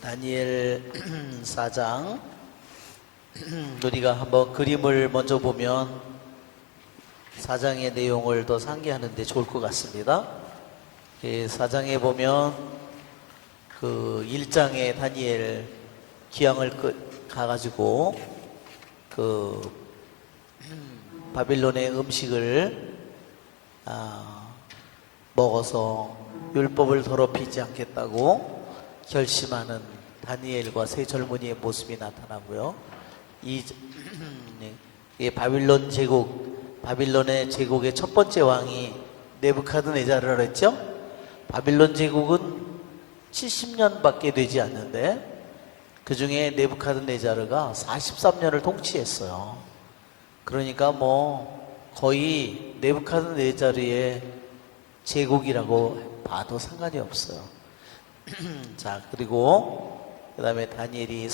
다니엘 4장 우리가 한번 그림을 먼저 보면 4장의 내용을 더 상기하는 데 좋을 것 같습니다. 4장에 보면 그 1장에 다니엘 기왕을 가가지고 그 바빌론의 음식을 먹어서 율법을 더럽히지 않겠다고 결심하는 다니엘과 세 젊은이의 모습이 나타나고요. 이 바빌론 제국, 바빌론의 제국의 첫 번째 왕이 네부카드네자르라 했죠. 바빌론 제국은 70년밖에 되지 않는데 그 중에 네부카드네자르가 43년을 통치했어요. 그러니까 뭐 거의 네부카드네자르의 제국이라고 봐도 상관이 없어요. 자, 그리고 그 다음에 다니엘이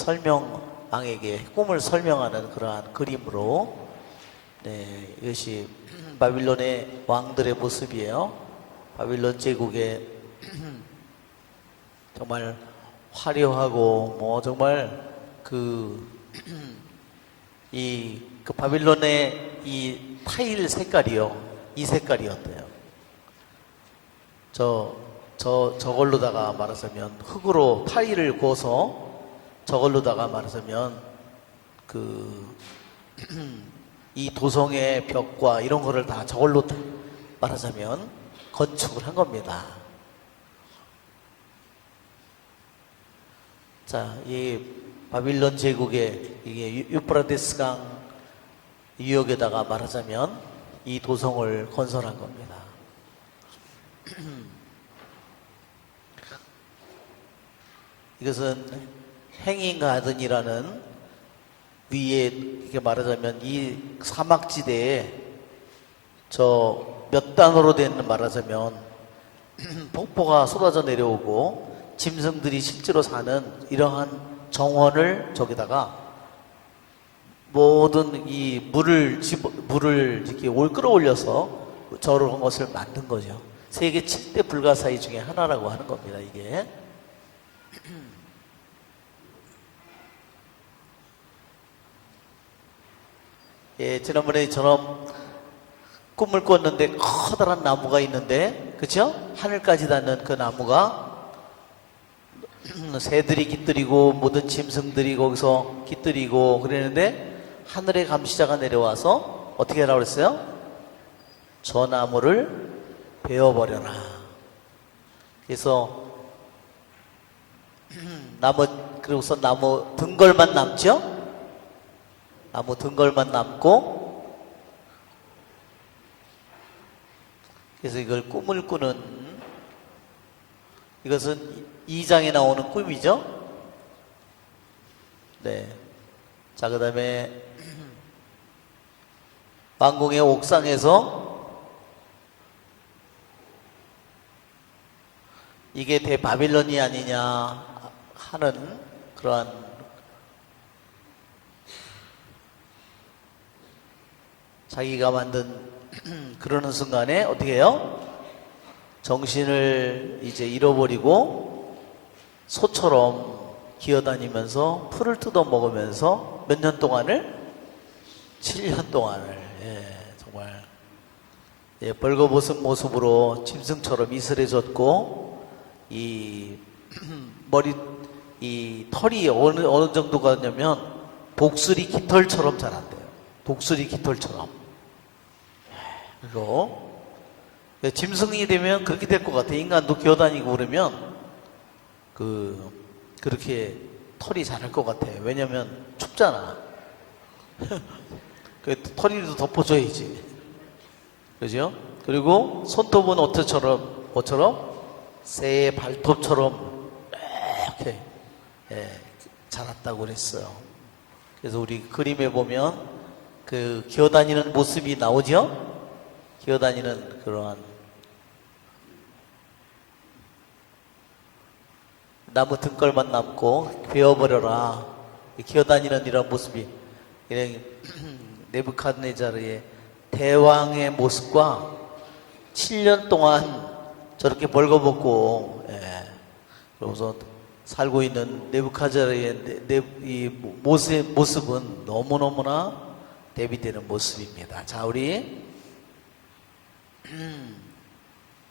왕에게 꿈을 설명하는 그러한 그림으로, 이것이 바빌론의 왕들의 모습이에요. 바빌론 제국의 정말 화려하고 뭐 정말 그 바빌론의 이 타일 색깔이요, 이 색깔이었대요. 저걸로다가 말하자면 흙으로 타일을 구워서 저걸로다가 말하자면 이 도성의 벽과 이런 거를 다 저걸로 말하자면 건축을 한 겁니다. 자, 이 바빌론 제국의 이게 유프라테스 강 유역에다가 말하자면 이 도성을 건설한 겁니다. 이것은 행인 가든이라는 위에 이렇게 말하자면 이 사막지대에 저 몇 단으로 된 말하자면 폭포가 쏟아져 내려오고 짐승들이 실제로 사는 이러한 정원을 저기다가 모든 이 물을 이렇게 끌어올려서 저런 것을 만든 거죠. 세계 7대 불가사의 중에 하나라고 하는 겁니다, 이게. 지난번에처럼 꿈을 꿨는데 커다란 나무가 있는데, 그쵸? 하늘까지 닿는 그 나무가 새들이 깃들이고 모든 짐승들이 거기서 깃들이고 그랬는데 하늘의 감시자가 내려와서 어떻게 하라고 그랬어요? 저 나무를 베어버려라. 그래서 그리고서 나무 등걸만 남죠? 나무 등걸만 남고, 그래서 이걸 꿈을 꾸는, 이것은 2장에 나오는 꿈이죠. 네. 자, 그 다음에 왕궁의 옥상에서 이게 대바빌론이 아니냐 하는 그러한 자기가 만든 그러는 순간에 어떻게 해요? 정신을 이제 잃어버리고 소처럼 기어다니면서 풀을 뜯어 먹으면서 몇 년 동안을? 7년 동안을, 정말 벌거벗은 모습으로 짐승처럼 이슬해졌고, 이 털이 어느 정도가 냐면 독수리 깃털처럼 자란대요. 독수리 깃털처럼. 그리고 짐승이 되면 그렇게 될 것 같아. 인간도 기어다니고 그러면 그렇게 털이 자랄 것 같아. 왜냐면 춥잖아. 털이도 덮어줘야지. 그죠? 그리고 손톱은 어처럼 새의 발톱처럼 이렇게 자랐다고 그랬어요. 그래서 우리 그림에 보면 그 기어다니는 모습이 나오죠? 기어다니는 그러한 나무 등걸만 남고 베어버려라. 기어다니는 이런 모습이 그냥 네부카드네자르의 대왕의 모습과 7년 동안 저렇게 벌거벗고, 그러고서 살고 있는 네부카드네잘의 이 모습은 너무너무나 대비되는 모습입니다. 자, 우리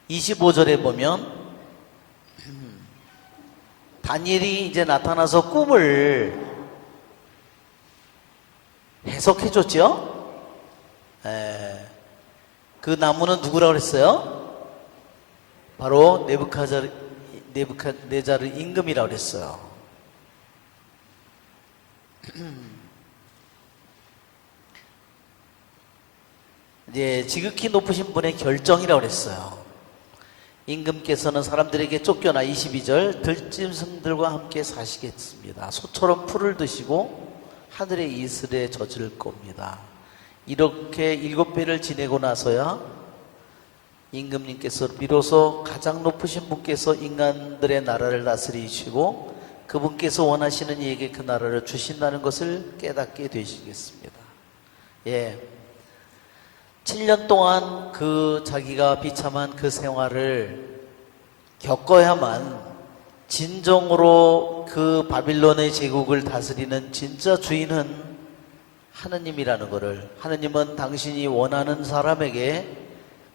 25절에 보면 다니엘이 이제 나타나서 꿈을 해석해 줬죠. 그 나무는 누구라고 그랬어요? 바로 네부카드네잘의 임금이라고 그랬어요. 이제 지극히 높으신 분의 결정이라고 그랬어요. 임금께서는 사람들에게 쫓겨나 22절 들짐승들과 함께 사시겠습니다. 소처럼 풀을 드시고 하늘의 이슬에 젖을 겁니다. 이렇게 7배를 지내고 나서야 임금님께서 비로소 가장 높으신 분께서 인간들의 나라를 다스리시고 그분께서 원하시는 이에게 그 나라를 주신다는 것을 깨닫게 되시겠습니다. 예. 7년 동안 그 자기가 비참한 그 생활을 겪어야만 진정으로 그 바빌론의 제국을 다스리는 진짜 주인은 하느님이라는 것을, 하느님은 당신이 원하는 사람에게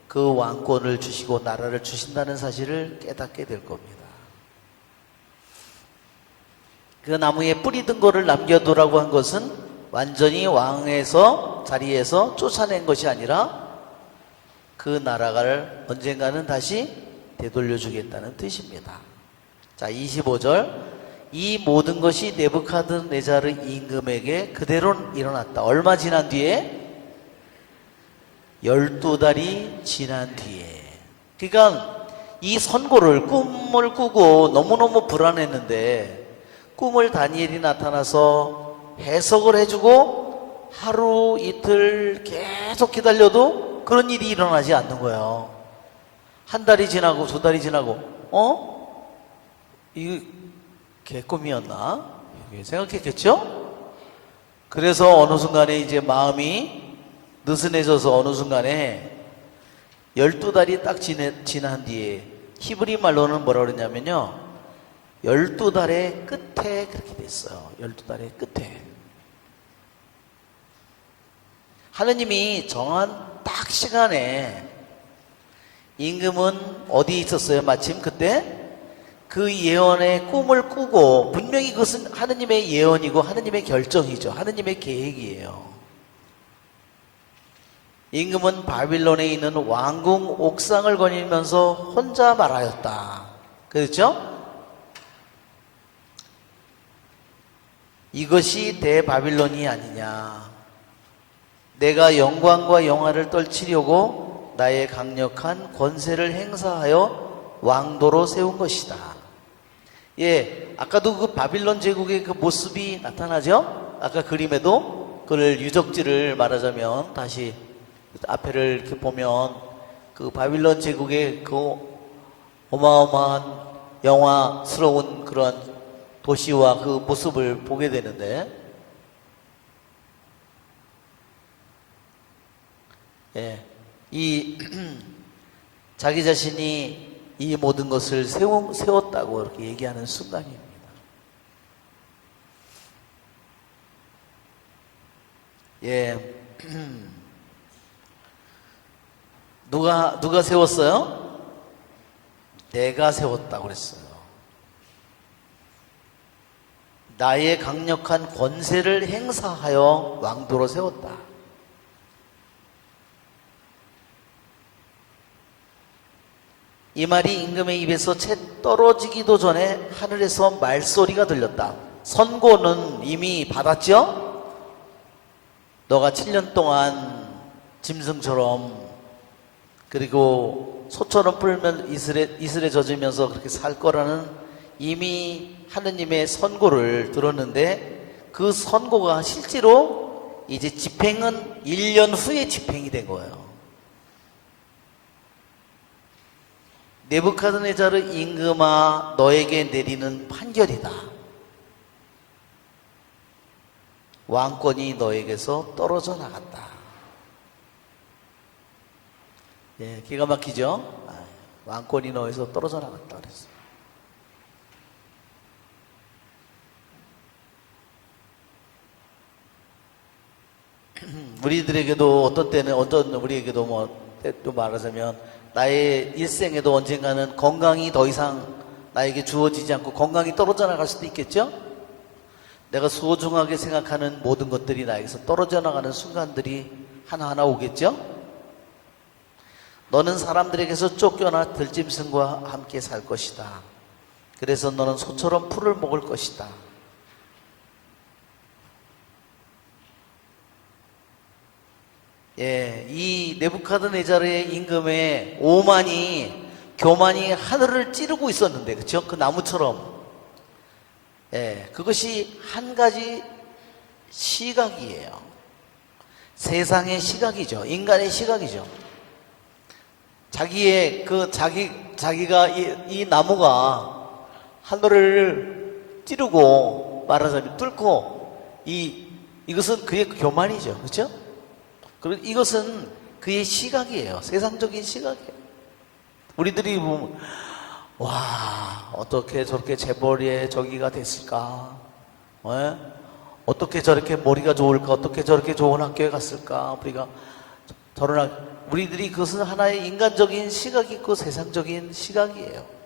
그 왕권을 주시고 나라를 주신다는 사실을 깨닫게 될 겁니다. 그 나무에 뿌리 든 거를 남겨두라고 한 것은 완전히 왕에서 자리에서 쫓아낸 것이 아니라 그 나라를 언젠가는 다시 되돌려주겠다는 뜻입니다. 자, 25절 이 모든 것이 네부카드네잘의 임금에게 그대로 일어났다. 얼마 지난 뒤에? 12달이 지난 뒤에. 그러니까 이 선고를 꿈을 꾸고 너무너무 불안했는데 꿈을 다니엘이 나타나서 해석을 해주고 하루 이틀 계속 기다려도 그런 일이 일어나지 않는 거예요. 한 달이 지나고 2달이 지나고 이거 개꿈이었나? 생각했겠죠? 그래서 어느 순간에 이제 마음이 느슨해져서 어느 순간에 12달이 딱 지난 뒤에 히브리 말로는 뭐라 그러냐면요 12달의 끝에 그렇게 됐어요. 12달의 끝에 하느님이 정한 딱 시간에 임금은 어디에 있었어요? 마침 그때 그 예언의 꿈을 꾸고 분명히 그것은 하느님의 예언이고 하느님의 결정이죠. 하느님의 계획이에요. 임금은 바빌론에 있는 왕궁 옥상을 거니면서 혼자 말하였다. 그렇죠? 이것이 대바빌론이 아니냐. 내가 영광과 영화를 떨치려고 나의 강력한 권세를 행사하여 왕도로 세운 것이다. 예, 아까도 그 바빌론 제국의 그 모습이 나타나죠? 아까 그림에도 그를 유적지를 말하자면 다시 앞에를 이렇게 보면 그 바빌론 제국의 그 어마어마한 영화스러운 그런 도시와 그 모습을 보게 되는데, 예, 이 자기 자신이 이 모든 것을 세웠다고 이렇게 얘기하는 순간입니다. 예, 누가 세웠어요? 내가 세웠다고 그랬어요. 나의 강력한 권세를 행사하여 왕도로 세웠다. 이 말이 임금의 입에서 채 떨어지기도 전에 하늘에서 말소리가 들렸다. 선고는 이미 받았죠? 너가 7년 동안 짐승처럼 그리고 소처럼 풀면 이슬에 젖으면서 그렇게 살 거라는 이미 하느님의 선고를 들었는데 그 선고가 실제로 이제 집행은 1년 후에 집행이 된 거예요. 네부카드네잘의 임금아 너에게 내리는 판결이다. 왕권이 너에게서 떨어져 나갔다. 예, 기가 막히죠? 왕권이 너에게서 떨어져 나갔다 그랬어요. 우리들에게도 어떤 때는 어떤 우리에게도 또 말하자면 나의 일생에도 언젠가는 건강이 더 이상 나에게 주어지지 않고 건강이 떨어져 나갈 수도 있겠죠? 내가 소중하게 생각하는 모든 것들이 나에게서 떨어져 나가는 순간들이 하나하나 오겠죠? 너는 사람들에게서 쫓겨나 들짐승과 함께 살 것이다. 그래서 너는 소처럼 풀을 먹을 것이다. 예, 이 네부카드네자르의 임금의 오만이 교만이 하늘을 찌르고 있었는데, 그렇죠? 그 나무처럼. 예, 그것이 한 가지 시각이에요. 세상의 시각이죠. 인간의 시각이죠. 자기가 이 나무가 하늘을 찌르고 말하자면 뚫고 이것은 그의 교만이죠. 그렇죠? 그리고 이것은 그의 시각이에요. 세상적인 시각이에요. 우리들이 보면 와, 어떻게 저렇게 재벌의 저기가 됐을까? 예? 어떻게 저렇게 머리가 좋을까? 어떻게 저렇게 좋은 학교에 갔을까? 우리들이 그것은 하나의 인간적인 시각이 있고 세상적인 시각이에요.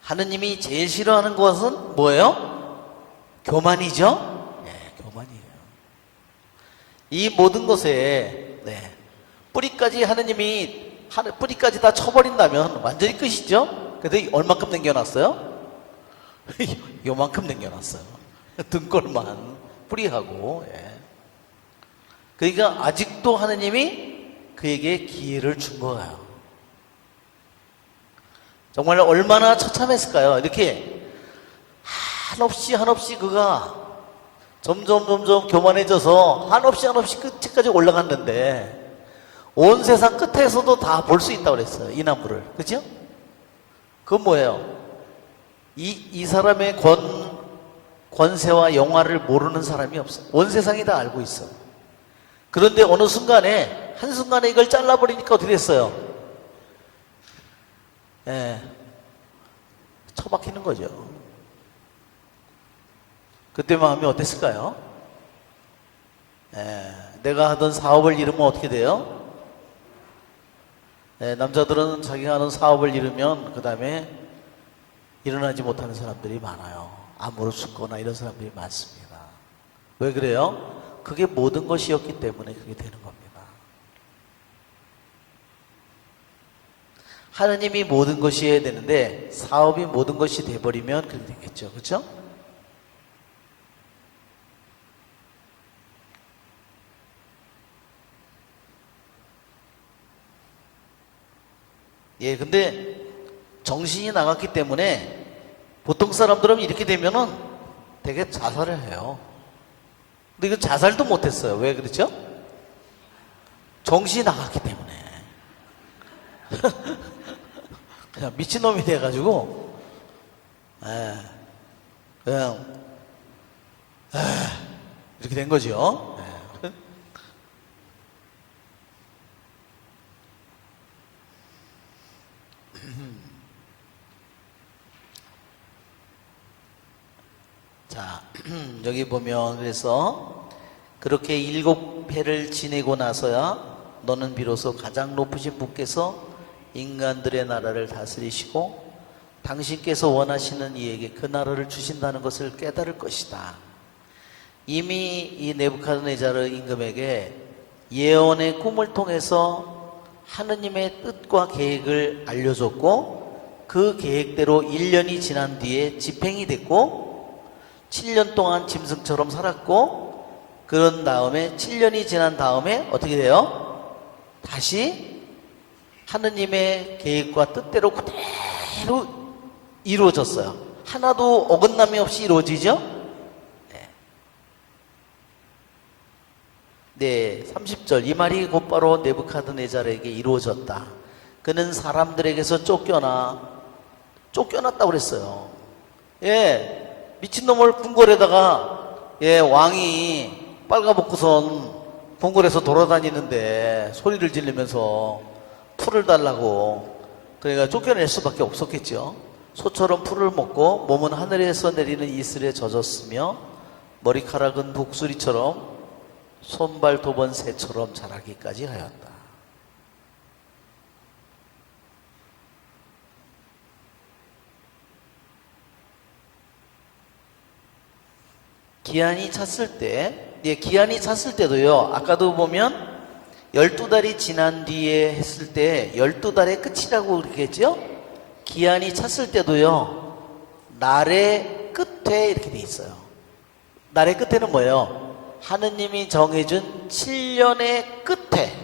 하느님이 제일 싫어하는 것은 뭐예요? 교만이죠? 네, 교만이에요. 이 모든 것에 뿌리까지 뿌리까지 다 쳐버린다면 완전히 끝이죠? 그래도 얼마큼 남겨놨어요? 요만큼 남겨놨어요. 등골만 뿌리하고. 예. 그러니까 아직도 하느님이 그에게 기회를 준 거예요. 정말 얼마나 처참했을까요? 이렇게 한없이 그가 점점 교만해져서 한없이 끝까지 올라갔는데 온 세상 끝에서도 다 볼 수 있다고 그랬어요. 이 나무를. 그죠? 그건 뭐예요? 이 사람의 권세와 영화를 모르는 사람이 없어요. 온 세상이 다 알고 있어. 그런데 어느 순간에, 한순간에 이걸 잘라버리니까 어떻게 됐어요? 예. 처박히는 거죠. 그때 마음이 어땠을까요? 예. 내가 하던 사업을 잃으면 어떻게 돼요? 예. 남자들은 자기가 하는 사업을 잃으면 그 다음에 일어나지 못하는 사람들이 많아요. 암으로 죽거나 이런 사람들이 많습니다. 왜 그래요? 그게 모든 것이었기 때문에 그게 되는 겁니다. 하느님이 모든 것이어야 되는데 사업이 모든 것이 돼버리면 그렇게 되겠죠. 그렇죠? 예, 근데 정신이 나갔기 때문에 보통 사람들은 이렇게 되면은 되게 자살을 해요. 근데 이거 자살도 못했어요. 왜 그렇죠? 정신이 나갔기 때문에. 그냥 미친놈이 돼가지고, 그냥, 이렇게 된 거죠. 자, 여기 보면 그래서 그렇게 7회를 지내고 나서야 너는 비로소 가장 높으신 분께서 인간들의 나라를 다스리시고 당신께서 원하시는 이에게 그 나라를 주신다는 것을 깨달을 것이다. 이미 이 네부카드네자르 임금에게 예언의 꿈을 통해서 하느님의 뜻과 계획을 알려줬고 그 계획대로 1년이 지난 뒤에 집행이 됐고 7년 동안 짐승처럼 살았고 그런 다음에 7년이 지난 다음에 어떻게 돼요? 다시 하느님의 계획과 뜻대로 그대로 이루어졌어요. 하나도 어긋남이 없이 이루어지죠? 네, 30절 이 말이 곧바로 네부카드네자르에게 이루어졌다. 그는 사람들에게서 쫓겨났다고 그랬어요. 예, 미친놈을 궁궐에다가 왕이 빨가벗고선 궁궐에서 돌아다니는데 소리를 지르면서 풀을 달라고 그러니까 쫓겨낼 수밖에 없었겠죠. 소처럼 풀을 먹고 몸은 하늘에서 내리는 이슬에 젖었으며 머리카락은 북수리처럼 손발 도번 새처럼 자라기까지 하였다. 기한이 찼을 때, 기한이 찼을 때도요, 아까도 보면 12달이 지난 뒤에 했을 때 12달의 끝이라고 그렇게 했죠? 기한이 찼을 때도요, 날의 끝에 이렇게 돼 있어요. 날의 끝에는 뭐예요? 하느님이 정해준 7년의 끝에,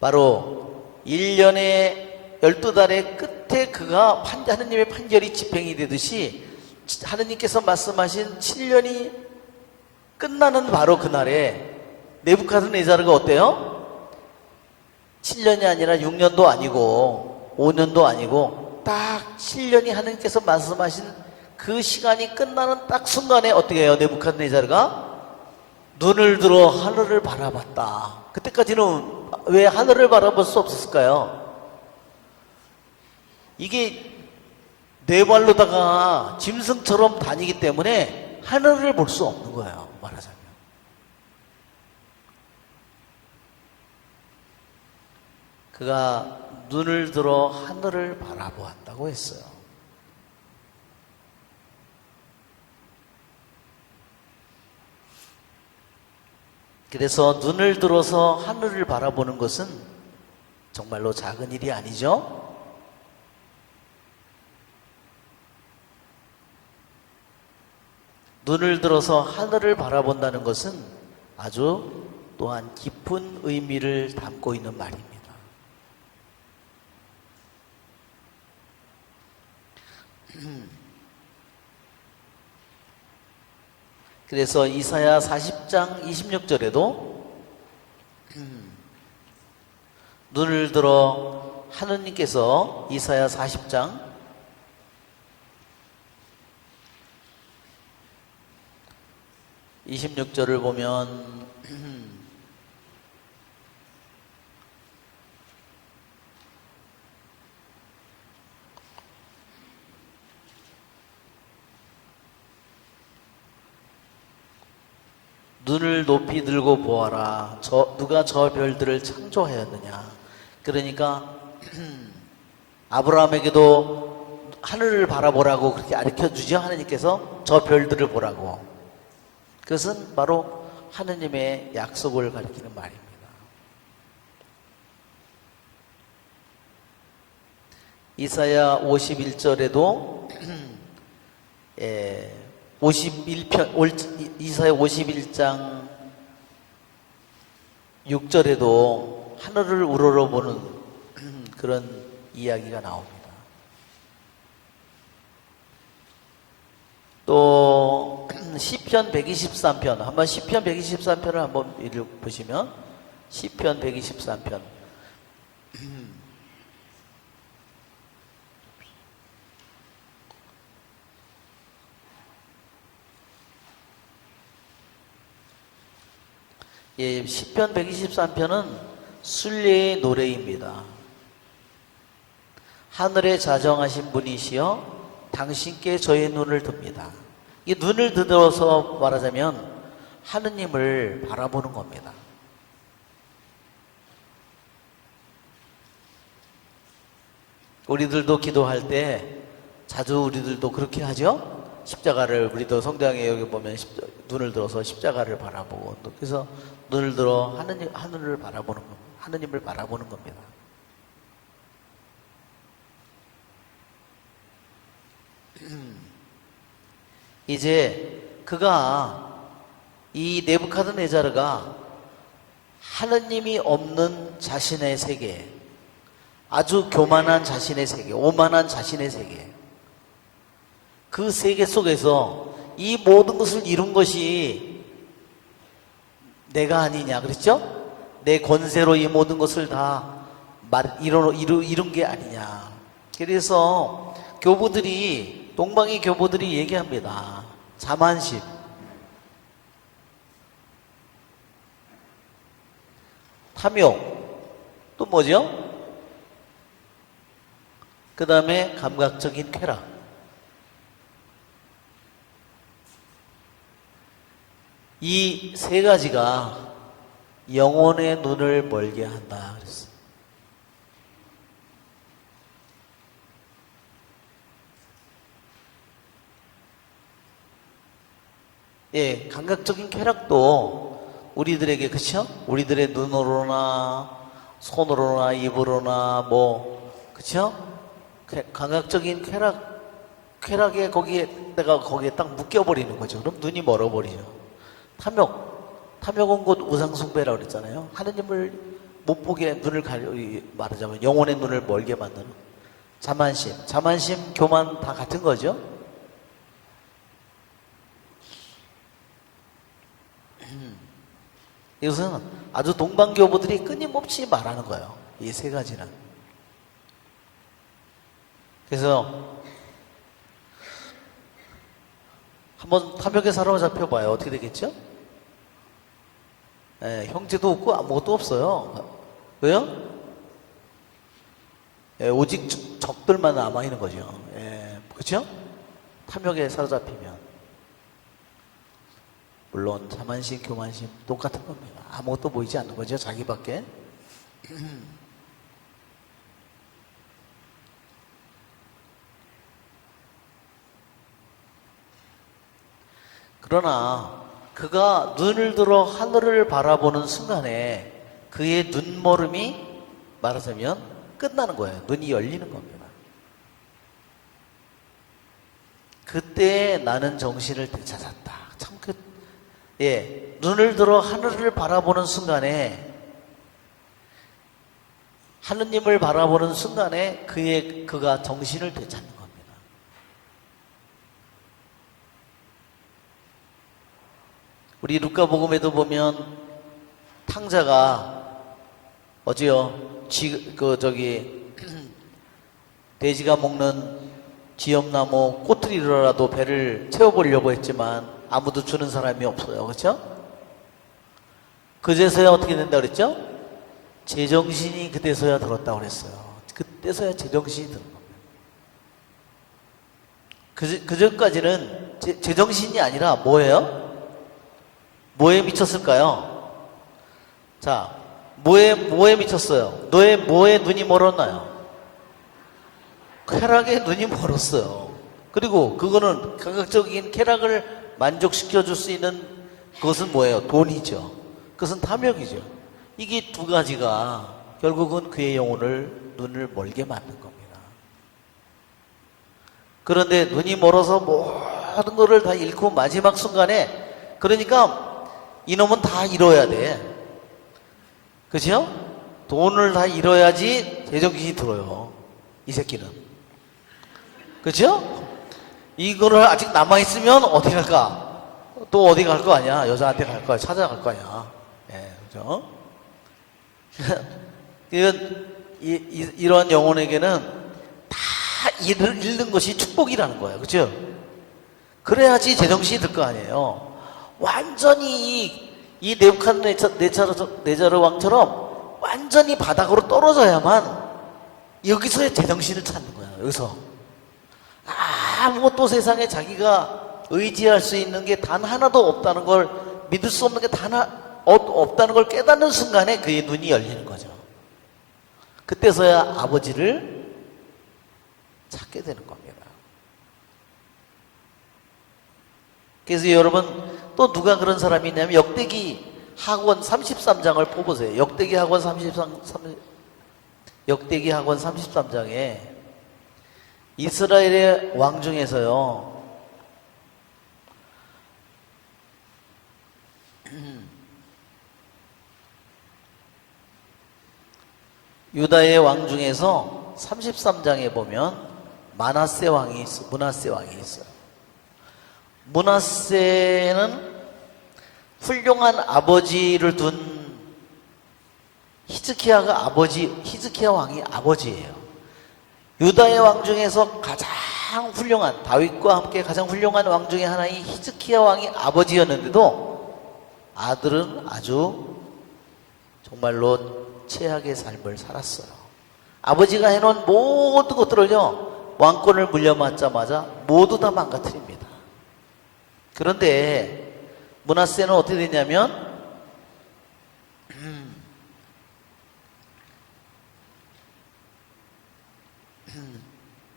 바로 1년의 12달의 끝에 그가 하느님의 판결이 집행이 되듯이 하느님께서 말씀하신 7년이 끝나는 바로 그날에 네부카드네자르가 어때요? 7년이 아니라 6년도 아니고 5년도 아니고 딱 7년이 하느님께서 말씀하신 그 시간이 끝나는 딱 순간에 어떻게 해요? 네부카드네자르가 눈을 들어 하늘을 바라봤다. 그때까지는 왜 하늘을 바라볼 수 없었을까요? 이게 네 발로다가 짐승처럼 다니기 때문에 하늘을 볼 수 없는 거예요. 말하자면. 그가 눈을 들어 하늘을 바라보았다고 했어요. 그래서 눈을 들어서 하늘을 바라보는 것은 정말로 작은 일이 아니죠. 눈을 들어서 하늘을 바라본다는 것은 아주 또한 깊은 의미를 담고 있는 말입니다. 그래서 이사야 40장 26절에도 눈을 들어 하느님께서 이사야 40장 26절을 보면 눈을 높이 들고 보아라. 누가 저 별들을 창조하였느냐. 그러니까 아브라함에게도 하늘을 바라보라고 그렇게 가르쳐주죠. 하느님께서 저 별들을 보라고. 그것은 바로 하느님의 약속을 가리키는 말입니다. 이사야 51절에도 51편, 이사야 51장 6절에도 하늘을 우러러보는 그런 이야기가 나옵니다. 또 시편 123편, 한번 시편 123편을 한번 읽어보시면 시편 123편 시편 123편은 순례의 노래입니다. 하늘에 자정하신 분이시여 당신께 저의 눈을 듭니다. 이 눈을 들어서 말하자면 하느님을 바라보는 겁니다. 우리들도 기도할 때 자주 우리들도 그렇게 하죠? 십자가를, 우리도 성당에 여기 보면 눈을 들어서 십자가를 바라보고, 또 그래서 눈을 들어 하늘을 바라보는 겁니다. 하느님을 바라보는 겁니다. 이제 그가, 이 네부카드네자르가 하느님이 없는 자신의 세계, 아주 교만한 자신의 세계, 오만한 자신의 세계, 그 세계 속에서 이 모든 것을 이룬 것이 내가 아니냐 그랬죠? 내 권세로 이 모든 것을 다 이룬 게 아니냐. 그래서 교부들이, 동방의 교부들이 얘기합니다. 자만심, 탐욕, 또 뭐죠? 그 다음에 감각적인 쾌락. 이 세 가지가 영혼의 눈을 멀게 한다 그랬어요. 예, 감각적인 쾌락도 우리들에게, 그쵸? 우리들의 눈으로나 손으로나 입으로나 그쵸? 감각적인 쾌락에 내가 거기에 딱 묶여버리는 거죠. 그럼 눈이 멀어버리죠. 탐욕은 곧 우상숭배라고 그랬잖아요. 하느님을 못 보게 눈을 말하자면 영혼의 눈을 멀게 만드는. 자만심, 교만 다 같은 거죠. 이것은 아주 동방교부들이 끊임없이 말하는 거예요. 이 세 가지는. 그래서 한번 탐욕에 사로잡혀 봐요. 어떻게 되겠죠? 예, 형제도 없고 아무것도 없어요. 왜요? 예, 오직 적들만 남아있는 거죠. 예, 그렇죠? 탐욕에 사로잡히면. 물론 자만심, 교만심 똑같은 겁니다. 아무것도 보이지 않는 거죠. 자기밖에. 그러나 그가 눈을 들어 하늘을 바라보는 순간에 그의 눈멀음이 말하자면 끝나는 거예요. 눈이 열리는 겁니다. 그때 나는 정신을 되찾았다. 참 눈을 들어 하늘을 바라보는 순간에, 하느님을 바라보는 순간에 그가 정신을 되찾는 겁니다. 우리 루카복음에도 보면 탕자가 돼지가 먹는 지엄나무 꼬투리로라도 배를 채워보려고 했지만 아무도 주는 사람이 없어요. 그렇죠? 그제서야 어떻게 된다 그랬죠? 제정신이 그때서야 들었다고 그랬어요. 그때서야 제정신이 들은 겁니다. 그전까지는 제정신이 아니라 뭐예요? 뭐에 미쳤을까요? 자, 뭐에 미쳤어요? 뭐에 눈이 멀었나요? 쾌락에 눈이 멀었어요. 그리고 그거는 감각적인 쾌락을 만족시켜 줄 수 있는 그것은 뭐예요? 돈이죠. 그것은 탐욕이죠. 이게 두 가지가 결국은 그의 눈을 멀게 만든 겁니다. 그런데 눈이 멀어서 모든 것을 다 잃고 마지막 순간에, 그러니까 이놈은 다 잃어야 돼. 그죠? 돈을 다 잃어야지 제정신이 들어요. 이 새끼는. 그죠? 이거를 아직 남아있으면 어디 갈까? 또 어디 갈 거 아니야? 여자한테 갈 거야. 찾아갈 거 아니야. 예, 그죠? 이런 영혼에게는 다 잃는 것이 축복이라는 거예요. 그죠? 그래야지 제정신이 들 거 아니에요. 완전히 이 네부칸네자르 왕처럼 완전히 바닥으로 떨어져야만 여기서의 제정신을 찾는 거예요. 여기서. 아무것도 세상에 자기가 의지할 수 있는 게 단 하나도 없다는 걸, 믿을 수 없는 게 단 없다는 걸 깨닫는 순간에 그의 눈이 열리는 거죠. 그때서야 아버지를 찾게 되는 겁니다. 그래서 여러분, 또 누가 그런 사람이 있냐면 역대기 학원 33장을 뽑으세요. 역대기 학원 33장에 이스라엘의 왕 중에서요, 유다의 왕 중에서 33장에 보면 문하세 왕이 있어요. 문하세는 훌륭한 아버지를 둔 히즈키야 왕이 아버지예요. 유다의 왕 중에서 가장 훌륭한, 다윗과 함께 가장 훌륭한 왕 중에 하나인 히즈키야 왕이 아버지였는데도 아들은 아주 정말로 최악의 삶을 살았어요. 아버지가 해놓은 모든 것들을요, 왕권을 물려맞자마자 모두 다 망가뜨립니다. 그런데 므낫세는 어떻게 되냐면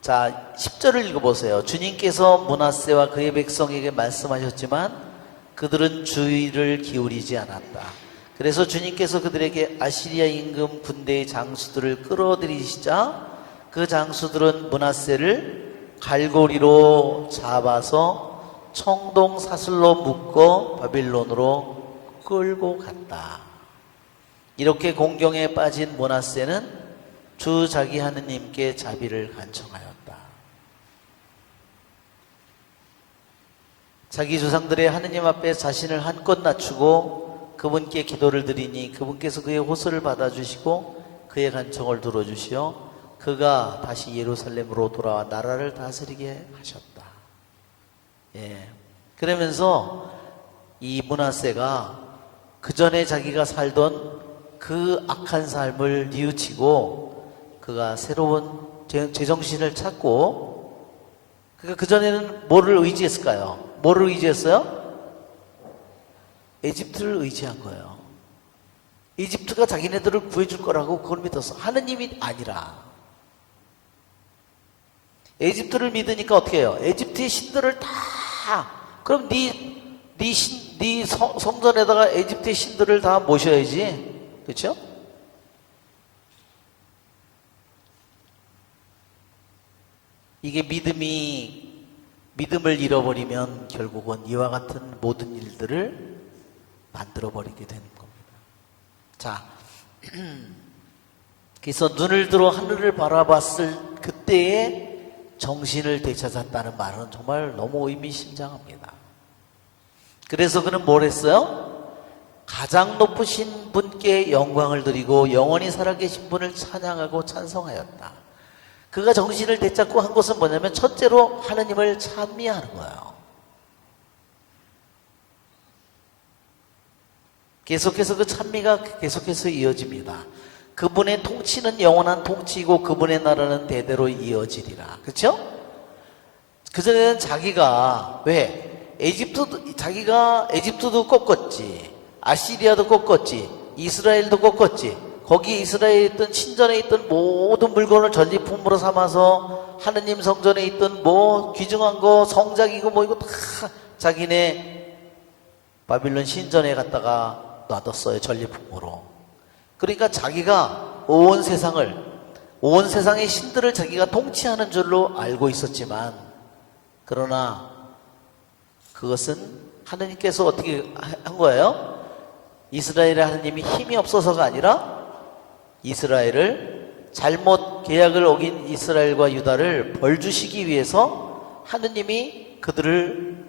자, 10절을 읽어보세요. 주님께서 므낫세와 그의 백성에게 말씀하셨지만 그들은 주의를 기울이지 않았다. 그래서 주님께서 그들에게 아시리아 임금 군대의 장수들을 끌어들이시자 그 장수들은 므낫세를 갈고리로 잡아서 청동 사슬로 묶어 바빌론으로 끌고 갔다. 이렇게 공경에 빠진 므낫세는 주 자기 하느님께 자비를 간청하였다. 자기 조상들의 하느님 앞에 자신을 한껏 낮추고 그분께 기도를 드리니 그분께서 그의 호소를 받아주시고 그의 간청을 들어주시어 그가 다시 예루살렘으로 돌아와 나라를 다스리게 하셨다. 예. 그러면서 이 므낫세가 그 전에 자기가 살던 그 악한 삶을 뉘우치고 그가 새로운 제정신을 찾고, 그러니까 그전에는 뭐를 의지했을까요? 뭐를 의지했어요? 에집트를 의지한 거예요. 이집트가 자기네들을 구해줄 거라고 그걸 믿었어. 하느님이 아니라. 에집트를 믿으니까 어떻게 해요? 에집트의 신들을 다, 그럼 네 성전에다가 에집트의 신들을 다 모셔야지. 그렇죠? 이게 믿음을 잃어버리면 결국은 이와 같은 모든 일들을 만들어버리게 되는 겁니다. 자, 그래서 눈을 들어 하늘을 바라봤을 그때에 정신을 되찾았다는 말은 정말 너무 의미심장합니다. 그래서 그는 뭘 했어요? 가장 높으신 분께 영광을 드리고 영원히 살아계신 분을 찬양하고 찬송하였다. 그가 정신을 되찾고 한 것은 뭐냐면 첫째로 하느님을 찬미하는 거예요. 계속해서 그 찬미가 계속해서 이어집니다. 그분의 통치는 영원한 통치이고 그분의 나라는 대대로 이어지리라. 그렇죠? 그전에는 자기가 자기가 에집트도 꺾었지, 아시리아도 꺾었지, 이스라엘도 꺾었지. 거기 이스라엘에 있던 신전에 있던 모든 물건을 전리품으로 삼아서 하느님 성전에 있던 뭐 귀중한 거 성작이고 뭐 이거 다 자기네 바빌론 신전에 갖다가 놔뒀어요. 전리품으로. 그러니까 자기가 온 세상의 신들을 자기가 통치하는 줄로 알고 있었지만, 그러나 그것은 하느님께서 어떻게 한 거예요? 이스라엘의 하느님이 힘이 없어서가 아니라 이스라엘을, 잘못 계약을 어긴 이스라엘과 유다를 벌 주시기 위해서 하느님이 그들을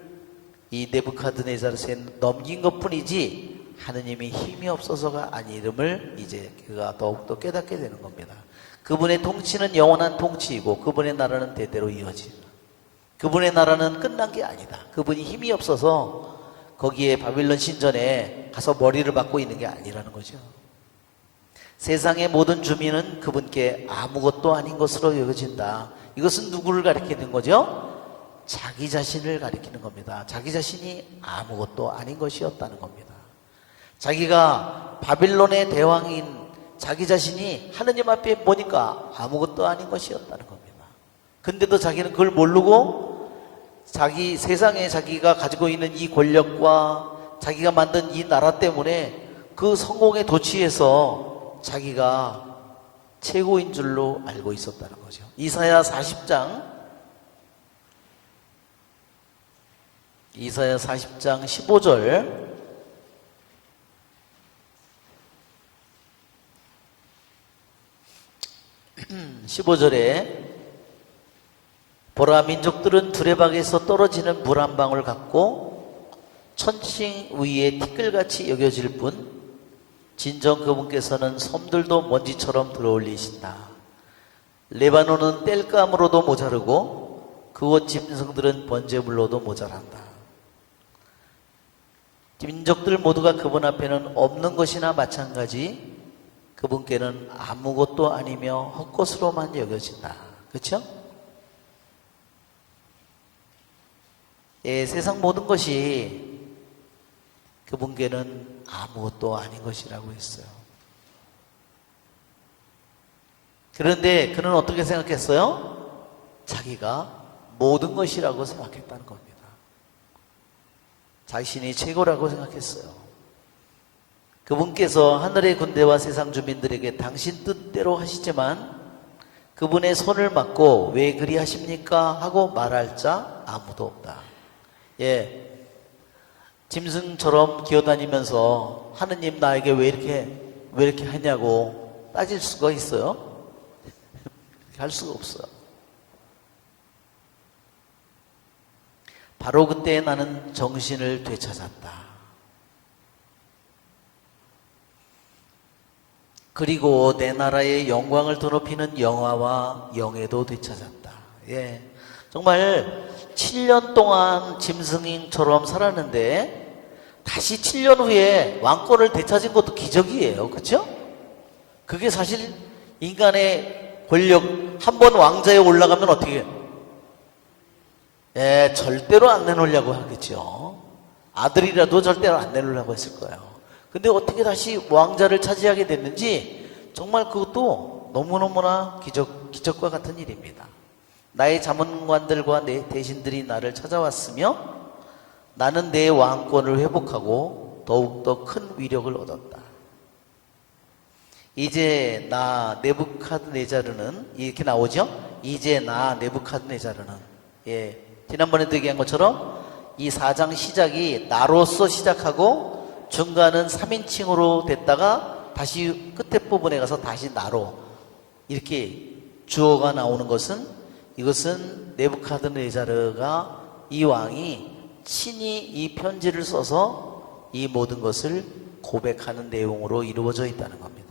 이 네부카드네자르에 넘긴 것 뿐이지 하느님이 힘이 없어서가 아니름을 이제 그가 더욱더 깨닫게 되는 겁니다. 그분의 통치는 영원한 통치이고 그분의 나라는 대대로 이어집니다. 그분의 나라는 끝난 게 아니다. 그분이 힘이 없어서 거기에 바빌론 신전에 가서 머리를 박고 있는 게 아니라는 거죠. 세상의 모든 주민은 그분께 아무것도 아닌 것으로 여겨진다. 이것은 누구를 가리키는 거죠? 자기 자신을 가리키는 겁니다. 자기 자신이 아무것도 아닌 것이었다는 겁니다. 자기가 바빌론의 대왕인 자기 자신이 하느님 앞에 보니까 아무것도 아닌 것이었다는 겁니다. 근데도 자기는 그걸 모르고 자기 세상에 자기가 가지고 있는 이 권력과 자기가 만든 이 나라 때문에 그 성공에 도취해서 자기가 최고인 줄로 알고 있었다는 거죠. 이사야 40장 15절 15절에 보라, 민족들은 두레박에서 떨어지는 물 한 방울 같고 천칭 위에 티끌같이 여겨질 뿐 진정 그분께서는 섬들도 먼지처럼 들어올리신다. 레바논은 땔감으로도 모자르고 그곳 짐승들은 번제물로도 모자란다. 민족들 모두가 그분 앞에는 없는 것이나 마찬가지, 그분께는 아무것도 아니며 헛것으로만 여겨진다. 그렇죠? 예, 세상 모든 것이 그분께는 아무것도 아닌 것이라고 했어요. 그런데 그는 어떻게 생각했어요? 자기가 모든 것이라고 생각했다는 겁니다. 자신이 최고라고 생각했어요. 그분께서 하늘의 군대와 세상 주민들에게 당신 뜻대로 하시지만 그분의 손을 맞고 왜 그리 하십니까? 하고 말할 자 아무도 없다. 예, 짐승처럼 기어다니면서 하느님 나에게 왜 이렇게 하냐고 따질 수가 있어요? 할 수가 없어요. 바로 그때 나는 정신을 되찾았다. 그리고 내 나라의 영광을 드높이는 영화와 영예도 되찾았다. 예, 정말 7년 동안 짐승처럼 살았는데 다시 7년 후에 왕권을 되찾은 것도 기적이에요. 그렇죠? 그게 사실 인간의 권력, 한 번 왕자에 올라가면 어떻게 해요? 예, 절대로 안 내놓으려고 하겠죠. 아들이라도 절대로 안 내놓으려고 했을 거예요. 근데 어떻게 다시 왕자를 차지하게 됐는지 정말 그것도 너무너무나 기적과 같은 일입니다. 나의 자문관들과 내 대신들이 나를 찾아왔으며 나는 내 왕권을 회복하고 더욱더 큰 위력을 얻었다. 이제 나 네부카드네자르는 이렇게 나오죠? 이제 나 네부카드네자르는, 예, 지난번에도 얘기한 것처럼 이 4장 시작이 나로서 시작하고 중간은 3인칭으로 됐다가 다시 끝에 부분에 가서 다시 나로 이렇게 주어가 나오는 것은, 이것은 네부카드네자르가 이 왕이 친히 이 편지를 써서 이 모든 것을 고백하는 내용으로 이루어져 있다는 겁니다.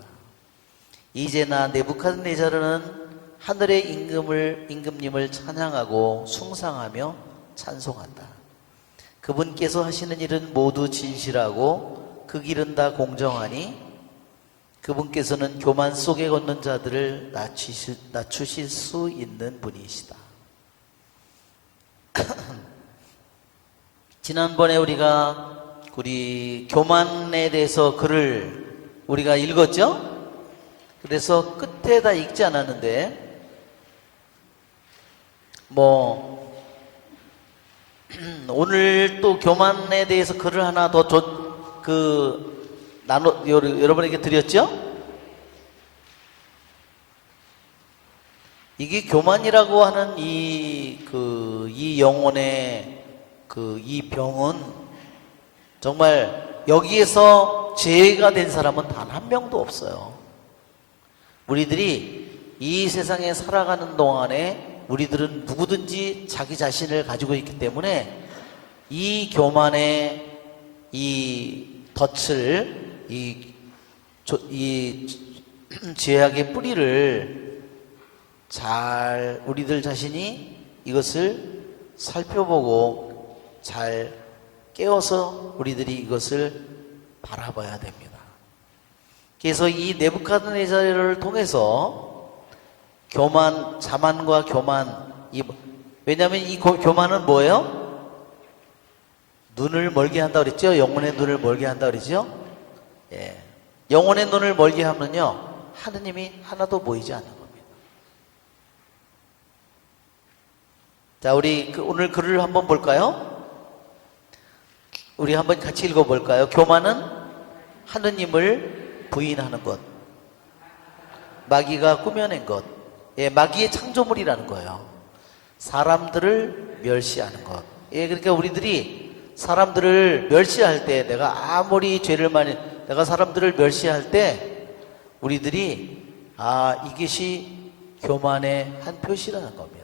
이제 나 네부카드네자르는 하늘의 임금님을 찬양하고 숭상하며 찬송한다. 그분께서 하시는 일은 모두 진실하고 그 길은 다 공정하니 그분께서는 교만 속에 걷는 자들을 낮추실 수 있는 분이시다. 지난번에 우리 교만에 대해서 글을 우리가 읽었죠? 그래서 끝에다 읽지 않았는데 오늘 또 교만에 대해서 글을 하나 더 여러분에게 드렸죠? 이게 교만이라고 하는 이 영혼의 이 병은 정말 여기에서 죄가 된 사람은 단 한 명도 없어요. 우리들이 이 세상에 살아가는 동안에 우리들은 누구든지 자기 자신을 가지고 있기 때문에 이 교만의 이 덫을, 이 죄악의 뿌리를 잘 우리들 자신이 이것을 살펴보고 잘 깨워서 우리들이 이것을 바라봐야 됩니다. 그래서 이 네부카드네자르를 통해서 자만과 교만, 왜냐하면 이 교만은 뭐예요? 눈을 멀게 한다 그랬죠? 영혼의 눈을 멀게 한다 그랬죠? 예. 영혼의 눈을 멀게 하면요, 하느님이 하나도 보이지 않는 겁니다. 자, 우리 오늘 글을 한번 볼까요? 우리 한번 같이 읽어볼까요? 교만은 하느님을 부인하는 것, 마귀가 꾸며낸 것, 예, 마귀의 창조물이라는 거예요. 사람들을 멸시하는 것. 예, 그러니까 우리들이 사람들을 멸시할 때, 내가 아무리 내가 사람들을 멸시할 때 우리들이 이것이 교만의 한 표시라는 겁니다.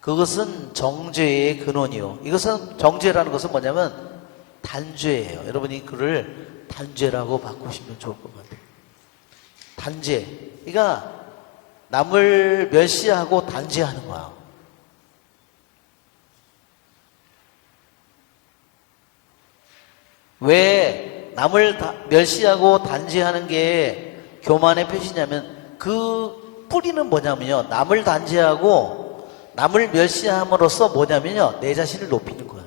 그것은 정죄의 근원이요. 이것은 정죄라는 것은 뭐냐면 단죄예요. 여러분이 그를 단죄라고 바꾸시면 좋을 것 같아요. 단죄. 그러니까 남을 멸시하고 단죄하는 거야. 왜 남을 멸시하고 단죄하는 게 교만의 표시냐면 그 뿌리는 뭐냐면요. 남을 단죄하고 남을 멸시함으로써 뭐냐면요. 내 자신을 높이는 거예요.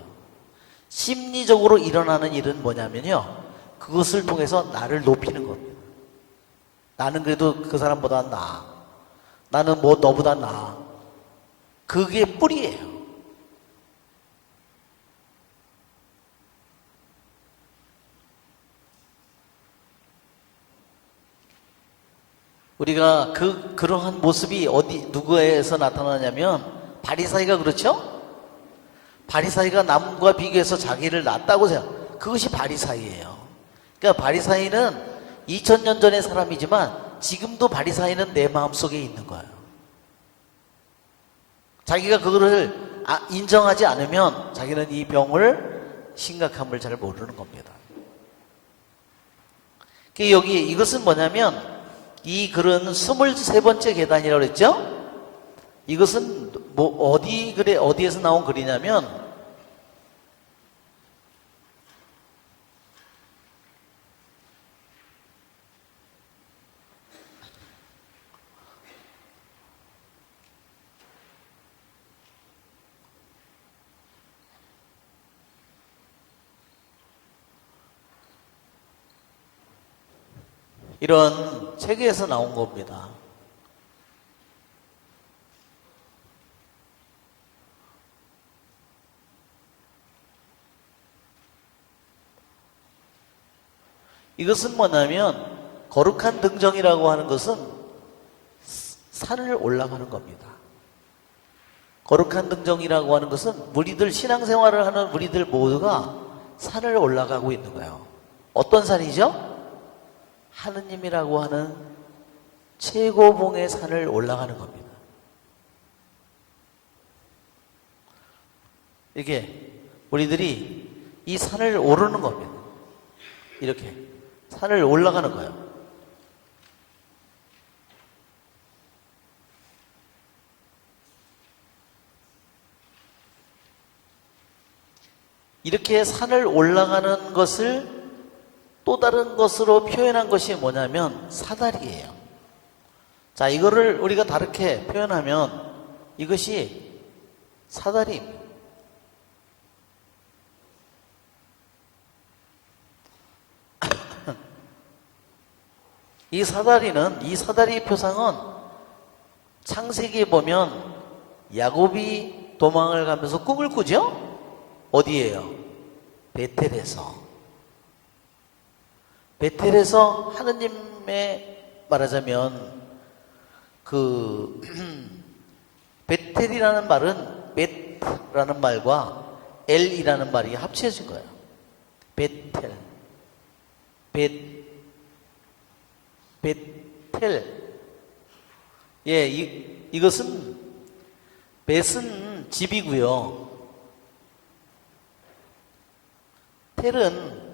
심리적으로 일어나는 일은 뭐냐면요. 그것을 통해서 나를 높이는 겁니다. 나는 그래도 그 사람보다 나아. 나는 뭐 너보다 나아. 그게 뿌리예요. 우리가 그러한 모습이 누구에서 나타나냐면, 바리사이가 그렇죠? 바리사이가 남과 비교해서 자기를 낫다고 생각. 그것이 바리사이예요. 그러니까 바리사이는 2000년 전의 사람이지만 지금도 바리사이는 내 마음속에 있는 거예요. 자기가 그거를 인정하지 않으면 자기는 이 병을 심각함을 잘 모르는 겁니다. 여기 이것은 뭐냐면 이 글은 23번째 계단이라고 그랬죠? 이것은 뭐 어디에서 나온 글이냐면 이런 책에서 나온 겁니다. 이것은 뭐냐면 거룩한 등정이라고 하는 것은 산을 올라가는 겁니다. 거룩한 등정이라고 하는 것은 무리들, 신앙생활을 하는 무리들 모두가 산을 올라가고 있는 거예요. 어떤 산이죠? 하느님이라고 하는 최고봉의 산을 올라가는 겁니다. 이게 우리들이 이 산을 오르는 겁니다. 이렇게 산을 올라가는 거예요. 이렇게 산을 올라가는 것을 또 다른 것으로 표현한 것이 뭐냐면 사다리예요. 자, 이거를 우리가 다르게 표현하면 이것이 사다리입니다. 이 사다리 표상은 창세기에 보면 야곱이 도망을 가면서 꿈을 꾸죠? 어디예요? 베텔에서 하느님의 말하자면 베텔이라는 말은 벳라는 말과 엘이라는 말이 합쳐진 거예요. 베텔. 예, 이것은 벳은 집이고요. 텔은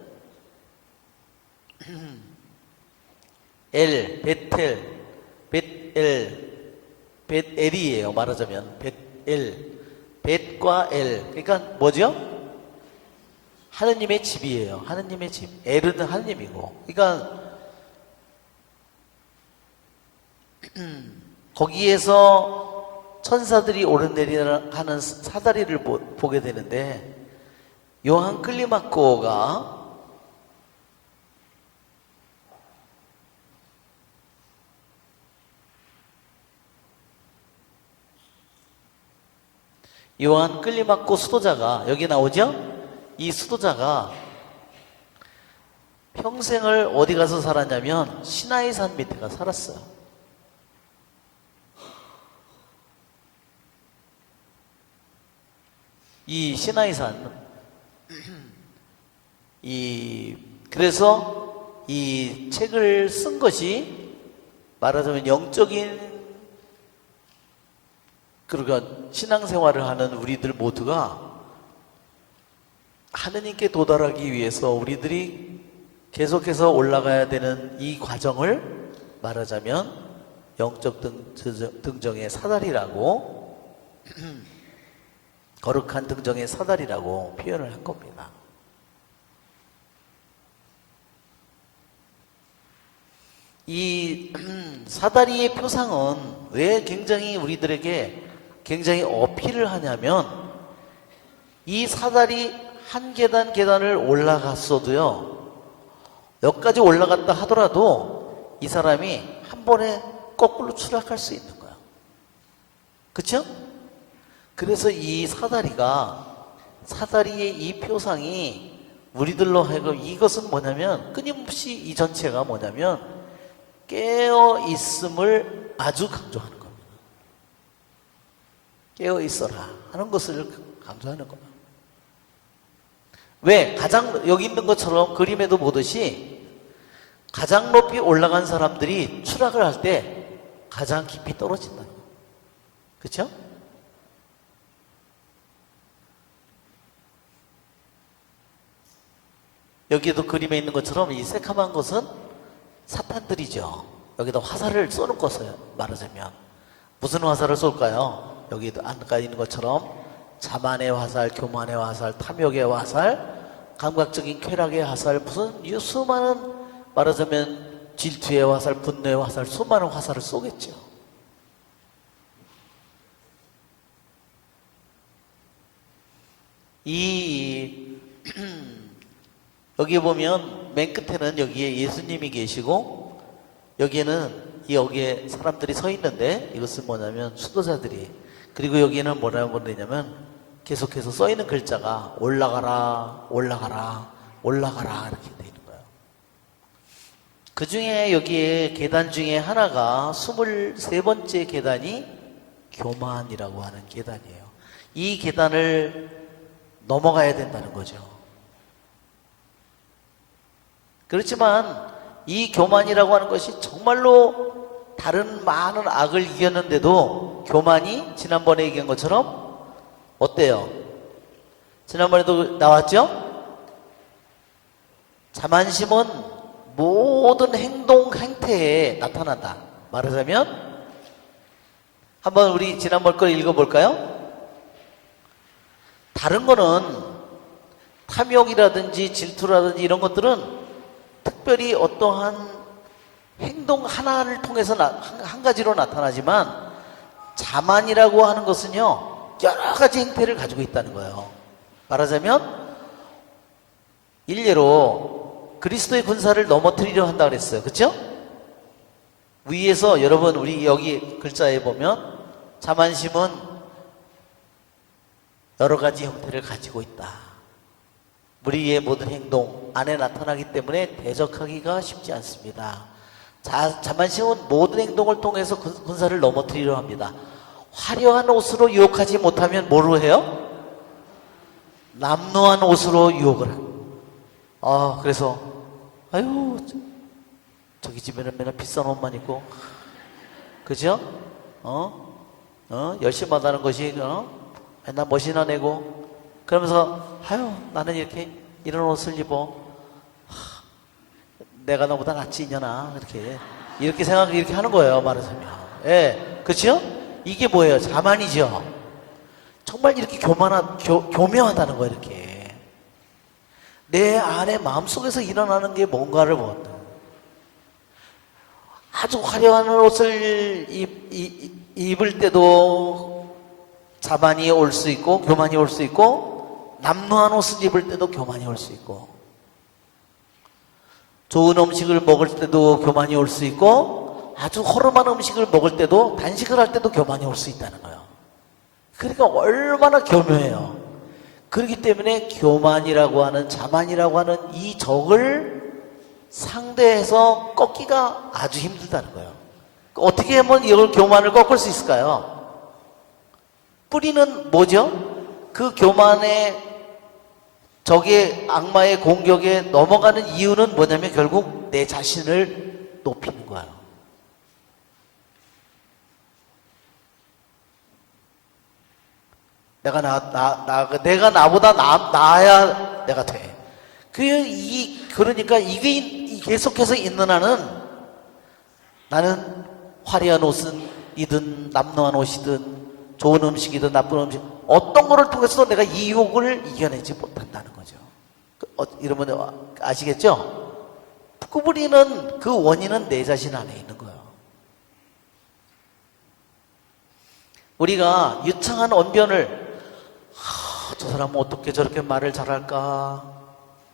벳엘이에요. 말하자면 벳과 엘. 그러니까 뭐죠? 하느님의 집이에요. 하느님의 집. 엘은 하느님이고. 그러니까 거기에서 천사들이 오르내리는 사다리를 보게 되는데 요한 클리마코가 요한 클리마코 수도자가 여기 나오죠? 이 수도자가 평생을 어디 가서 살았냐면 시나이 산 밑에 가서 살았어요. 이 시나이 산 그래서 이 책을 쓴 것이 말하자면 영적인 그러니까 신앙생활을 하는 우리들 모두가 하느님께 도달하기 위해서 우리들이 계속해서 올라가야 되는 이 과정을 말하자면 영적 등정의 사다리라고 거룩한 등정의 사다리라고 표현을 한 겁니다. 이 사다리의 표상은 왜 굉장히 우리들에게 굉장히 어필을 하냐면, 이 사다리 한 계단 계단을 올라갔어도요, 여기까지 올라갔다 하더라도 이 사람이 한 번에 거꾸로 추락할 수 있는 거예요. 그쵸? 그래서 이 사다리의 이 표상이 우리들로 하여금, 이것은 뭐냐면, 끊임없이 이 전체가 뭐냐면 깨어 있음을 아주 강조하는 겁니다. 깨어 있어라 하는 것을 강조하는 겁니다. 왜? 가장 여기 있는 것처럼 그림에도 보듯이 가장 높이 올라간 사람들이 추락을 할 때 가장 깊이 떨어진다는 거예요. 그렇죠? 여기에도 그림에 있는 것처럼 이 새카만 것은 사탄들이죠. 여기다 화살을 쏘는 것을 말하자면 무슨 화살을 쏠까요? 여기도 안가 있는 것처럼 자만의 화살, 교만의 화살, 탐욕의 화살, 감각적인 쾌락의 화살, 무슨 수많은, 말하자면 질투의 화살, 분노의 화살, 수많은 화살을 쏘겠죠. 여기 보면 맨 끝에는 여기에 예수님이 계시고, 여기에 사람들이 서 있는데, 이것은 뭐냐면 수도자들이, 그리고 여기에는 뭐라고 그러냐면 계속해서 써 있는 글자가 올라가라, 올라가라, 올라가라 이렇게 돼 있는 거예요. 그 중에 여기에 계단 중에 하나가 23번째 계단이 교만이라고 하는 계단이에요. 이 계단을 넘어가야 된다는 거죠. 그렇지만 이 교만이라고 하는 것이 정말로 다른 많은 악을 이겼는데도 교만이 지난번에 얘기한 것처럼 어때요? 지난번에도 나왔죠? 자만심은 모든 행동, 행태에 나타난다. 말하자면 한번 우리 지난번 걸 읽어볼까요? 다른 거는 탐욕이라든지 질투라든지 이런 것들은 특별히 어떠한 행동 하나를 통해서 한 가지로 나타나지만, 자만이라고 하는 것은요 여러 가지 행태를 가지고 있다는 거예요. 말하자면 일례로 그리스도의 군사를 넘어뜨리려 한다 그랬어요. 그렇죠? 위에서 여러분 우리 여기 글자에 보면 자만심은 여러 가지 형태를 가지고 있다. 우리의 모든 행동 안에 나타나기 때문에 대적하기가 쉽지 않습니다. 자만심은 모든 행동을 통해서 군사를 넘어뜨리려 합니다. 화려한 옷으로 유혹하지 못하면 뭐로 해요? 남루한 옷으로 유혹을 해요. 그래서 아유 저기 집에는 맨날 비싼 옷만 입고, 그죠? 열심히 하다는 것이 맨날 멋이나 내고, 그러면서 아유 나는 이런 옷을 입어, 내가 너보다 낫지 이년아, 이렇게 생각, 이렇게 하는 거예요. 말하자면, 예, 그렇죠? 이게 뭐예요? 자만이죠. 정말 이렇게 교묘하다는 거예요. 이렇게 내 안에 마음속에서 일어나는 게 뭔가를 보는, 아주 화려한 옷을 입을 때도 자만이 올 수 있고 교만이 올 수 있고, 남루한 옷을 입을 때도 교만이 올 수 있고, 좋은 음식을 먹을 때도 교만이 올 수 있고, 아주 허름한 음식을 먹을 때도, 단식을 할 때도 교만이 올 수 있다는 거예요. 그러니까 얼마나 교묘해요. 그렇기 때문에 교만이라고 하는, 자만이라고 하는 이 적을 상대해서 꺾기가 아주 힘들다는 거예요. 어떻게 하면 이걸, 교만을 꺾을 수 있을까요? 뿌리는 뭐죠? 그 교만의 적의, 악마의 공격에 넘어가는 이유는 뭐냐면 결국 내 자신을 높이는 거예요. 내가 나보다 나아야 내가 돼. 그러니까 이게 계속해서 있는 나는 화려한 옷이든 남루한 옷이든 좋은 음식이든 나쁜 음식, 어떤 거를 통해서도 내가 이 유혹을 이겨내지 못한다는 거죠. 이러면 아시겠죠? 구부리는 그 원인은 내 자신 안에 있는 거예요. 우리가 유창한 언변을 저 사람은 어떻게 저렇게 말을 잘할까?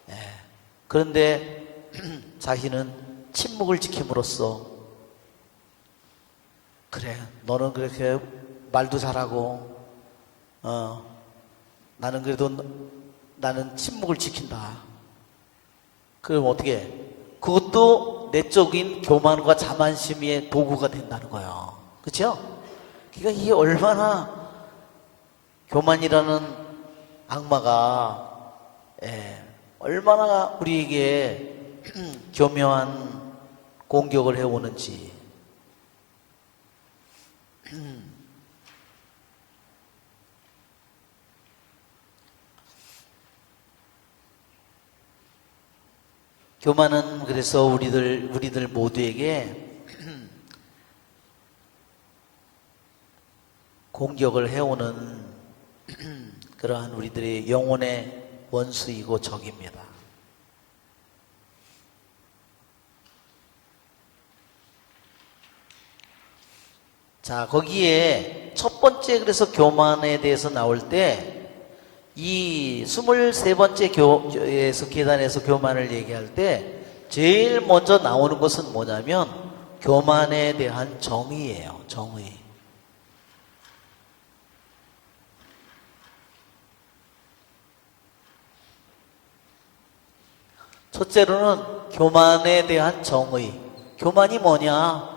예. 그런데 자신은 침묵을 지킴으로써 그래 너는 그렇게 말도 잘하고 나는 그래도 나는 침묵을 지킨다. 그럼 어떻게 해? 그것도 내적인 교만과 자만심의 도구가 된다는 거예요. 그렇죠? 그러니까 이게 얼마나 교만이라는 악마가 얼마나 우리에게 교묘한 공격을 해오는지. 교만은 그래서 우리들 모두에게 공격을 해오는 그러한 우리들의 영혼의 원수이고 적입니다. 자, 거기에 첫 번째 그래서 교만에 대해서 나올 때 이 23번째 계단에서 교만을 얘기할 때 제일 먼저 나오는 것은 뭐냐면 교만에 대한 정의예요. 정의. 첫째로는 교만에 대한 정의. 교만이 뭐냐?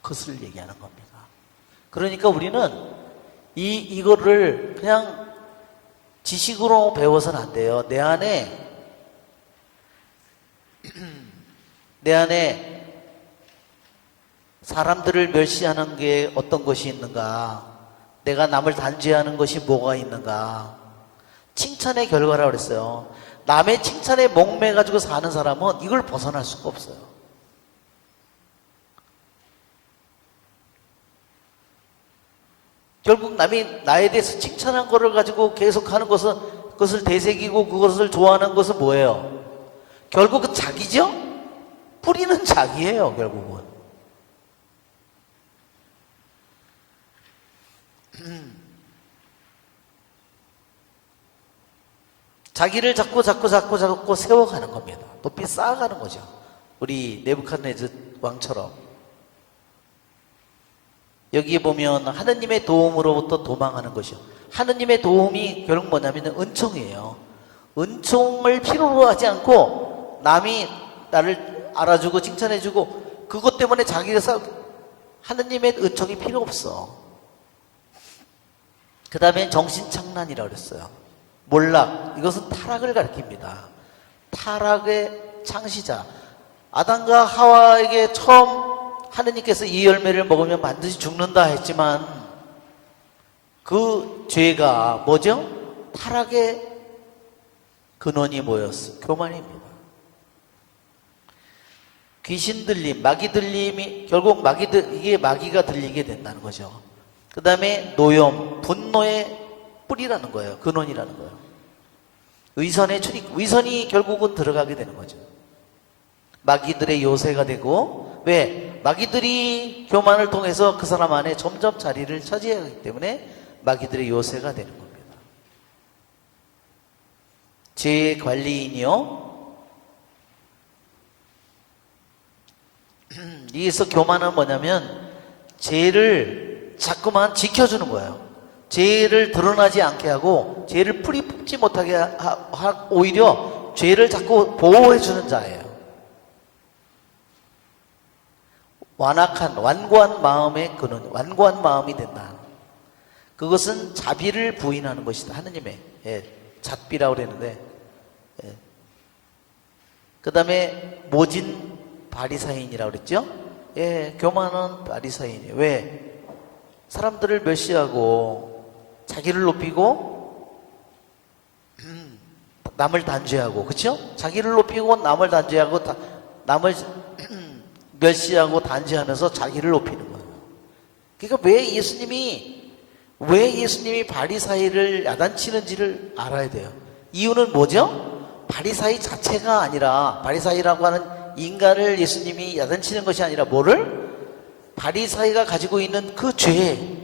그것을 얘기하는 겁니다. 그러니까 우리는 이거를 그냥 지식으로 배워서는 안 돼요. 내 안에 사람들을 멸시하는 게 어떤 것이 있는가? 내가 남을 단죄하는 것이 뭐가 있는가? 칭찬의 결과라고 그랬어요. 남의 칭찬에 목매가지고 사는 사람은 이걸 벗어날 수가 없어요. 결국 남이 나에 대해서 칭찬한 거를 가지고 계속 하는 것은 그것을 되새기고 그것을 좋아하는 것은 뭐예요? 결국은 자기죠? 뿌리는 자기예요, 결국은. 자기를 자꾸 세워가는 겁니다. 높이 쌓아가는 거죠. 우리 네부갓네살 왕처럼. 여기에 보면 하느님의 도움으로부터 도망하는 것이요. 하느님의 도움이 결국 뭐냐면 은총이에요. 은총을 필요로 하지 않고 남이 나를 알아주고 칭찬해주고 그것 때문에 자기가 하느님의 은총이 필요 없어. 그 다음에 정신착란이라고 그랬어요. 몰락. 이것은 타락을 가리킵니다. 타락의 창시자. 아담과 하와에게 처음 하느님께서 이 열매를 먹으면 반드시 죽는다 했지만 그 죄가 뭐죠? 타락의 근원이 뭐였어? 교만입니다. 귀신 들림, 마귀 들림이 결국 이게 마귀가 들리게 된다는 거죠. 그 다음에 노염, 분노의 뿌리라는 거예요. 근원이라는 거예요. 위선의 출입, 위선이 결국은 들어가게 되는 거죠. 마귀들의 요새가 되고 왜? 마귀들이 교만을 통해서 그 사람 안에 점점 자리를 차지하기 때문에 마귀들의 요새가 되는 겁니다. 죄의 관리인이요. 여기서 교만은 뭐냐면 죄를 자꾸만 지켜주는 거예요. 죄를 드러나지 않게 하고 죄를 풀이 뽑지 못하게 하고 오히려 죄를 자꾸 보호해주는 자예요. 완고한 마음의 근원, 완고한 마음이 된다. 그것은 자비를 부인하는 것이다. 하느님의 잣비라고 그랬는데, 그 다음에 모진 바리사인이라고 그랬죠. 교만은 바리사인이에요. 왜? 사람들을 멸시하고 자기를 높이고 남을 단죄하고, 그렇죠? 자기를 높이고 남을 단죄하고 남을 멸시하고 단죄하면서 자기를 높이는 거예요. 그러니까 왜 예수님이 바리사이를 야단치는지를 알아야 돼요. 이유는 뭐죠? 바리사이 자체가 아니라, 바리사이라고 하는 인간을 예수님이 야단치는 것이 아니라 뭐를? 바리사이가 가지고 있는 그 죄,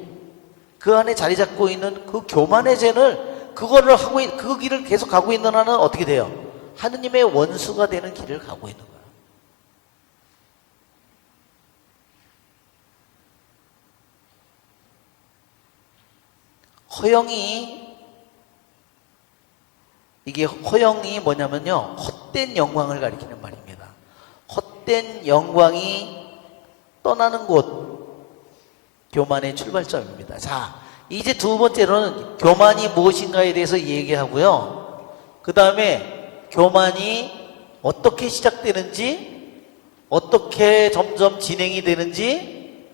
그 안에 자리 잡고 있는 그 교만의 죄를, 그거를 하고, 그 길을 계속 가고 있는 한은 어떻게 돼요? 하느님의 원수가 되는 길을 가고 있는 거예요. 이게 허영이 뭐냐면요, 헛된 영광을 가리키는 말입니다. 헛된 영광이 떠나는 곳, 교만의 출발점입니다. 자, 이제 두 번째로는 교만이 무엇인가에 대해서 얘기하고요. 그 다음에 교만이 어떻게 시작되는지, 어떻게 점점 진행이 되는지,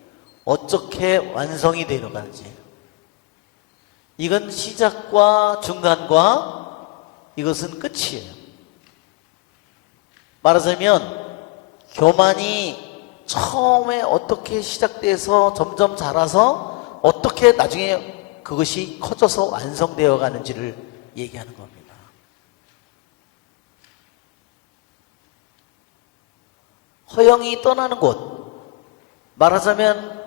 어떻게 완성이 되어가는지. 이건 시작과 중간과 이것은 끝이에요. 말하자면 교만이 처음에 어떻게 시작돼서 점점 자라서 어떻게 나중에 그것이 커져서 완성되어 가는지를 얘기하는 겁니다. 허영이 떠나는 곳, 말하자면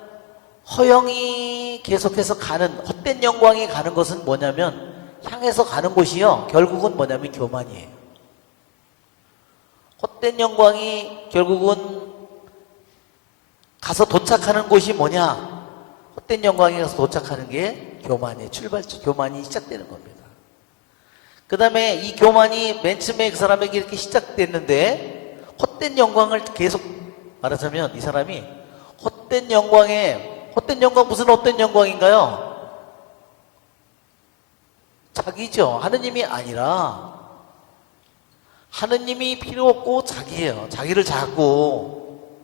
허영이 계속해서 가는, 헛된 영광이 가는 것은 뭐냐면 향해서 가는 곳이요, 결국은 뭐냐면 교만이에요. 헛된 영광이 결국은 가서 도착하는 곳이 뭐냐? 헛된 영광이 가서 도착하는 게 교만의 출발점, 교만이 시작되는 겁니다. 그 다음에 이 교만이 맨 처음에 그 사람에게 이렇게 시작됐는데 헛된 영광을 계속, 말하자면 이 사람이 헛된 영광, 무슨 헛된 영광인가요? 자기죠. 하느님이 아니라, 하느님이 필요 없고 자기예요. 자기를 자꾸,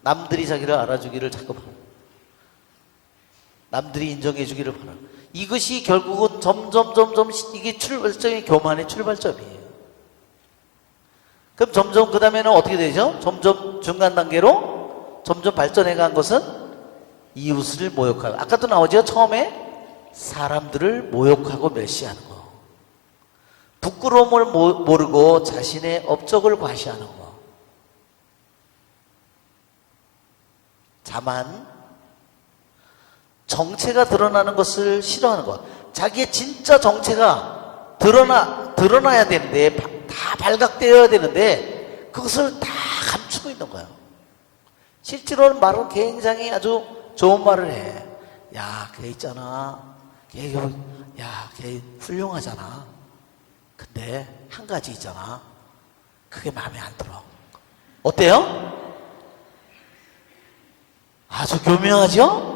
남들이 자기를 알아주기를 자꾸 바라요. 남들이 인정해주기를 바라요. 이것이 결국은 점점 이게 출발점이 교만의 출발점이에요. 그럼 점점 그 다음에는 어떻게 되죠? 점점 중간 단계로 점점 발전해 간 것은 이웃을 모욕하고, 아까도 나오죠? 처음에 사람들을 모욕하고 멸시하는 거, 부끄러움을 모르고 자신의 업적을 과시하는 거, 자만, 정체가 드러나는 것을 싫어하는 것. 자기의 진짜 정체가 드러나야 되는데, 다 발각되어야 되는데 그것을 다 감추고 있는 거예요. 실제로는 말은 굉장히 아주 좋은 말을 해. 야, 걔 있잖아, 걔 훌륭하잖아. 근데 한 가지 있잖아, 그게 마음에 안 들어. 어때요? 아주 교묘하죠?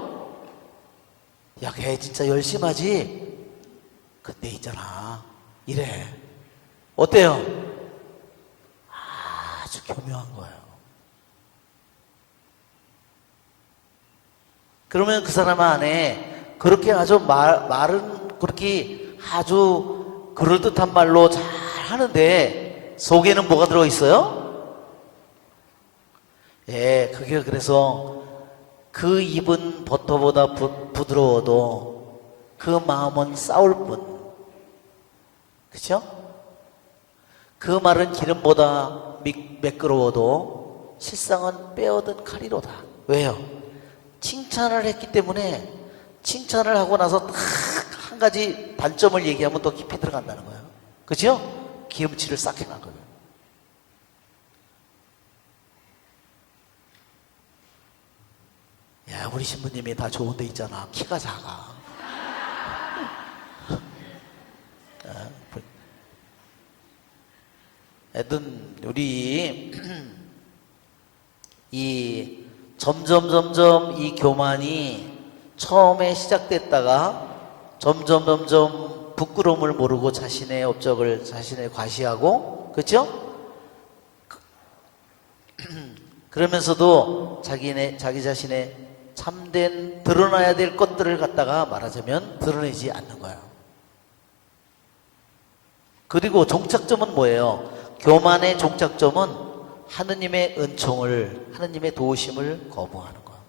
야, 걔 진짜 열심히 하지? 근데 있잖아, 이래. 어때요? 아주 교묘한 거예요. 그러면 그 사람 안에 그렇게 아주 말은 그렇게 아주 그럴듯한 말로 잘 하는데 속에는 뭐가 들어있어요? 예, 그게 그래서 그 입은 버터보다 부드러워도 그 마음은 싸울 뿐. 그렇죠? 그 말은 기름보다 매끄러워도 실상은 빼어든 칼이로다. 왜요? 칭찬을 했기 때문에, 칭찬을 하고 나서 딱 한 가지 단점을 얘기하면 더 깊이 들어간다는 거예요. 그죠? 기름칠을 싹 해놨거든요. 야, 우리 신부님이 다 좋은 데 있잖아. 키가 작아. 하여튼 우리 이 점점 이 교만이 처음에 시작됐다가 점점 부끄러움을 모르고 자신의 업적을 자신의 과시하고, 그렇죠? 그러면서도 자기 자신의 참된 드러나야 될 것들을 갖다가 말하자면 드러내지 않는 거예요. 그리고 종착점은 뭐예요? 교만의 종착점은 하느님의 은총을, 하느님의 도우심을 거부하는 거예요.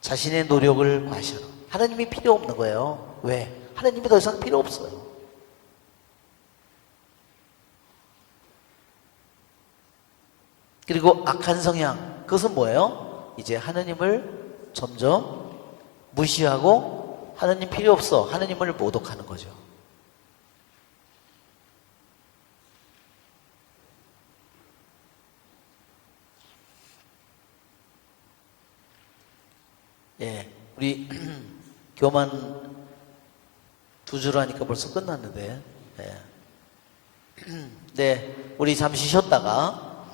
자신의 노력을 과시하는 거예요. 하느님이 필요 없는 거예요. 왜? 하느님이 더 이상 필요 없어요. 그리고 악한 성향, 그것은 뭐예요? 이제 하느님을 점점 무시하고 하느님 필요 없어, 하느님을 모독하는 거죠. 예, 우리 교만 두 줄 하니까 벌써 끝났는데, 예. 네, 우리 잠시 쉬었다가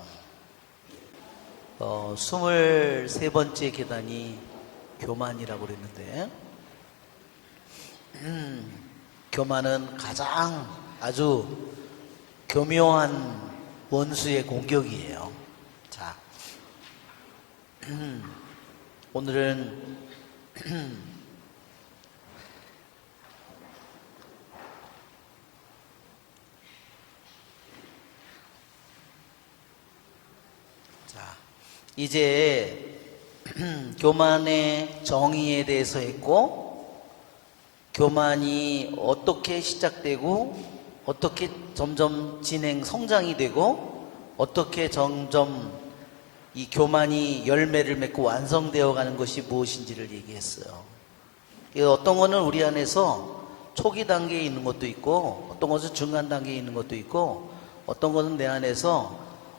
23번째 계단이 교만이라고 그랬는데, 교만은 가장 아주 교묘한 원수의 공격이에요. 자, 오늘은 자, 이제 교만의 정의에 대해서 했고, 교만이 어떻게 시작되고 어떻게 점점 성장이 되고 어떻게 점점 이 교만이 열매를 맺고 완성되어 가는 것이 무엇인지를 얘기했어요. 어떤 거는 우리 안에서 초기 단계에 있는 것도 있고, 어떤 것은 중간 단계에 있는 것도 있고, 어떤 것은 내 안에서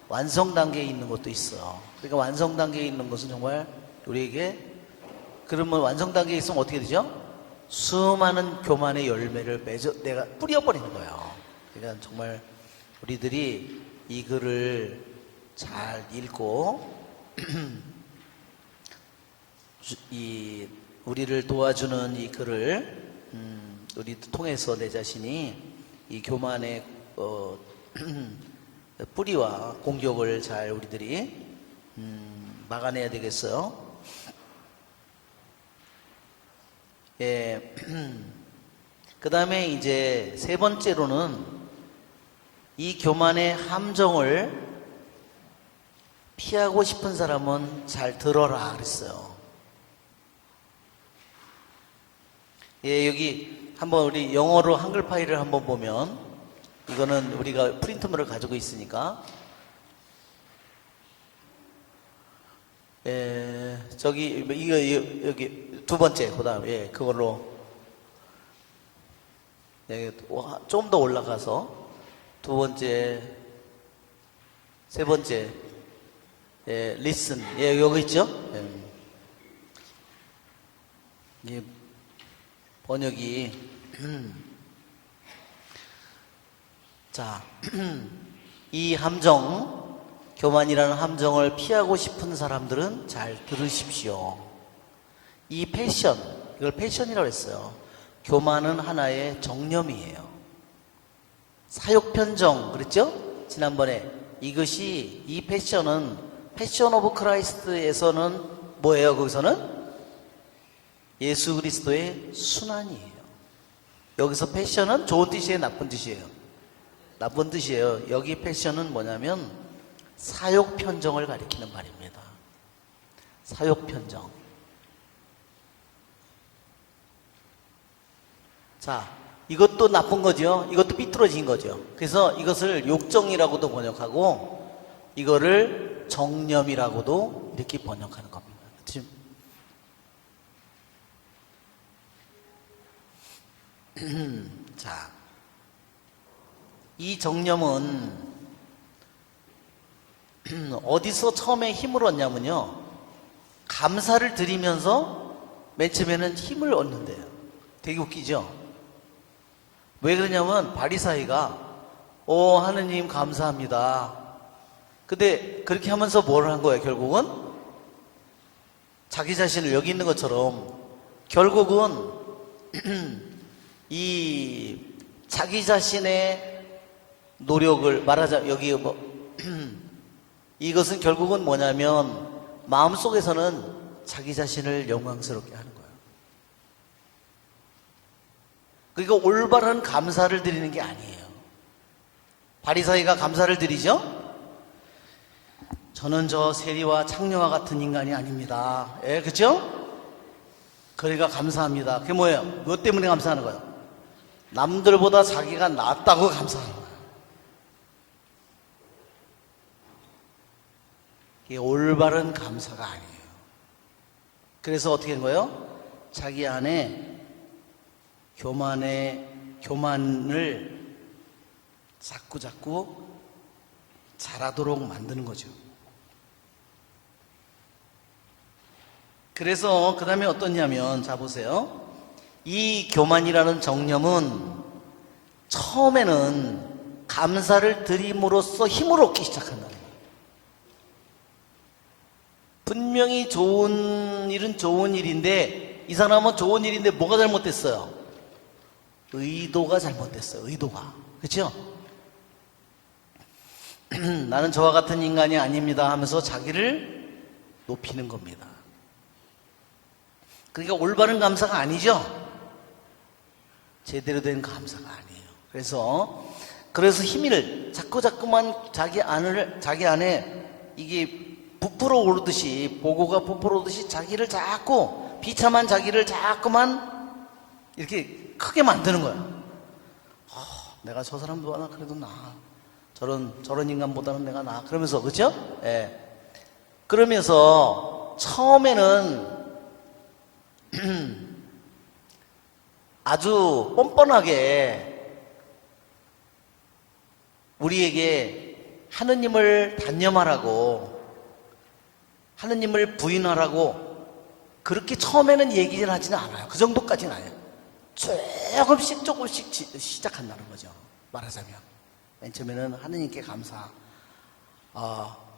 완성 단계에 있는 것도 있어요. 그러니까 완성 단계에 있는 것은 정말 우리에게, 그러면 완성 단계에 있으면 어떻게 되죠? 수많은 교만의 열매를 내가 뿌려버리는 거예요. 그러니까 정말 우리들이 이 글을 잘 읽고 우리를 도와주는 이 글을 우리 통해서 내 자신이 이 교만의 뿌리와 공격을 잘 우리들이 막아내야 되겠어요. 예. 그 다음에 이제 세 번째로는 이 교만의 함정을 피하고 싶은 사람은 잘 들어라 그랬어요. 예, 여기 한번 우리 영어로 한글 파일을 한번 보면, 이거는 우리가 프린트물을 가지고 있으니까, 예, 저기 이거 여기 두 번째, 그다음 예, 그걸로 예, 좀 더 올라가서 두 번째, 세 번째, 예, listen, 예, 여기 있죠? 예. 예, 번역이 자, 이 함정, 교만이라는 함정을 피하고 싶은 사람들은 잘 들으십시오. 이 패션, 이걸 패션이라고 했어요. 교만은 하나의 정념이에요. 사욕편정, 그랬죠? 지난번에. 이것이, 이 패션은, 패션 오브 크라이스트에서는 뭐예요? 거기서는? 예수 그리스도의 순환이에요. 여기서 패션은 좋은 뜻이에요? 나쁜 뜻이에요? 나쁜 뜻이에요. 여기 패션은 뭐냐면 사욕편정을 가리키는 말입니다. 사욕편정. 자, 이것도 나쁜 거죠. 이것도 삐뚤어진 거죠. 그래서 이것을 욕정이라고도 번역하고, 이거를 정념이라고도 이렇게 번역하는 겁니다. 지금 자, 이 정념은 어디서 처음에 힘을 얻냐면요, 감사를 드리면서 맨 처음에는 힘을 얻는데요. 되게 웃기죠? 왜 그러냐면 바리사이가 하느님 감사합니다. 근데 그렇게 하면서 뭘 한 거예요? 결국은 자기 자신을 여기 있는 것처럼 결국은 이 자기 자신의 노력을 말하자, 여기 뭐 이것은 결국은 뭐냐면 마음속에서는 자기 자신을 영광스럽게 하는 거예요. 그러니까 올바른 감사를 드리는 게 아니에요. 바리사이가 감사를 드리죠? 저는 저 세리와 창녀와 같은 인간이 아닙니다. 예, 그렇죠? 그러니까 감사합니다. 그게 뭐예요? 뭐 때문에 감사하는 거예요? 남들보다 자기가 낫다고 감사하는 거예요. 이게 올바른 감사가 아니에요. 그래서 어떻게 된 거예요? 자기 안에 교만을 자꾸 자라도록 만드는 거죠. 그래서 그 다음에 어떠냐면, 자 보세요. 이 교만이라는 정념은 처음에는 감사를 드림으로써 힘을 얻기 시작한다. 분명히 좋은 일은 좋은 일인데, 이 사람은 좋은 일인데 뭐가 잘못됐어요? 의도가 잘못됐어요. 의도가. 그렇죠? 나는 저와 같은 인간이 아닙니다 하면서 자기를 높이는 겁니다. 그러니까 올바른 감사가 아니죠. 제대로 된 감사가 아니에요. 그래서 힘을 자꾸만 자기 안에 이게 부풀어 오르듯이, 보고가 부풀어 오르듯이 자기를 자꾸, 비참한 자기를 자꾸만 이렇게 크게 만드는 거야. 내가 저 사람보다 그래도 나아. 저런 인간보다는 내가 나아. 그러면서, 그죠? 예. 그러면서 처음에는 아주 뻔뻔하게 우리에게 하느님을 단념하라고, 하느님을 부인하라고 그렇게 처음에는 얘기를 하지는 않아요. 그 정도까지는 아니에요. 조금씩 시작한다는 거죠. 말하자면 맨 처음에는 하느님께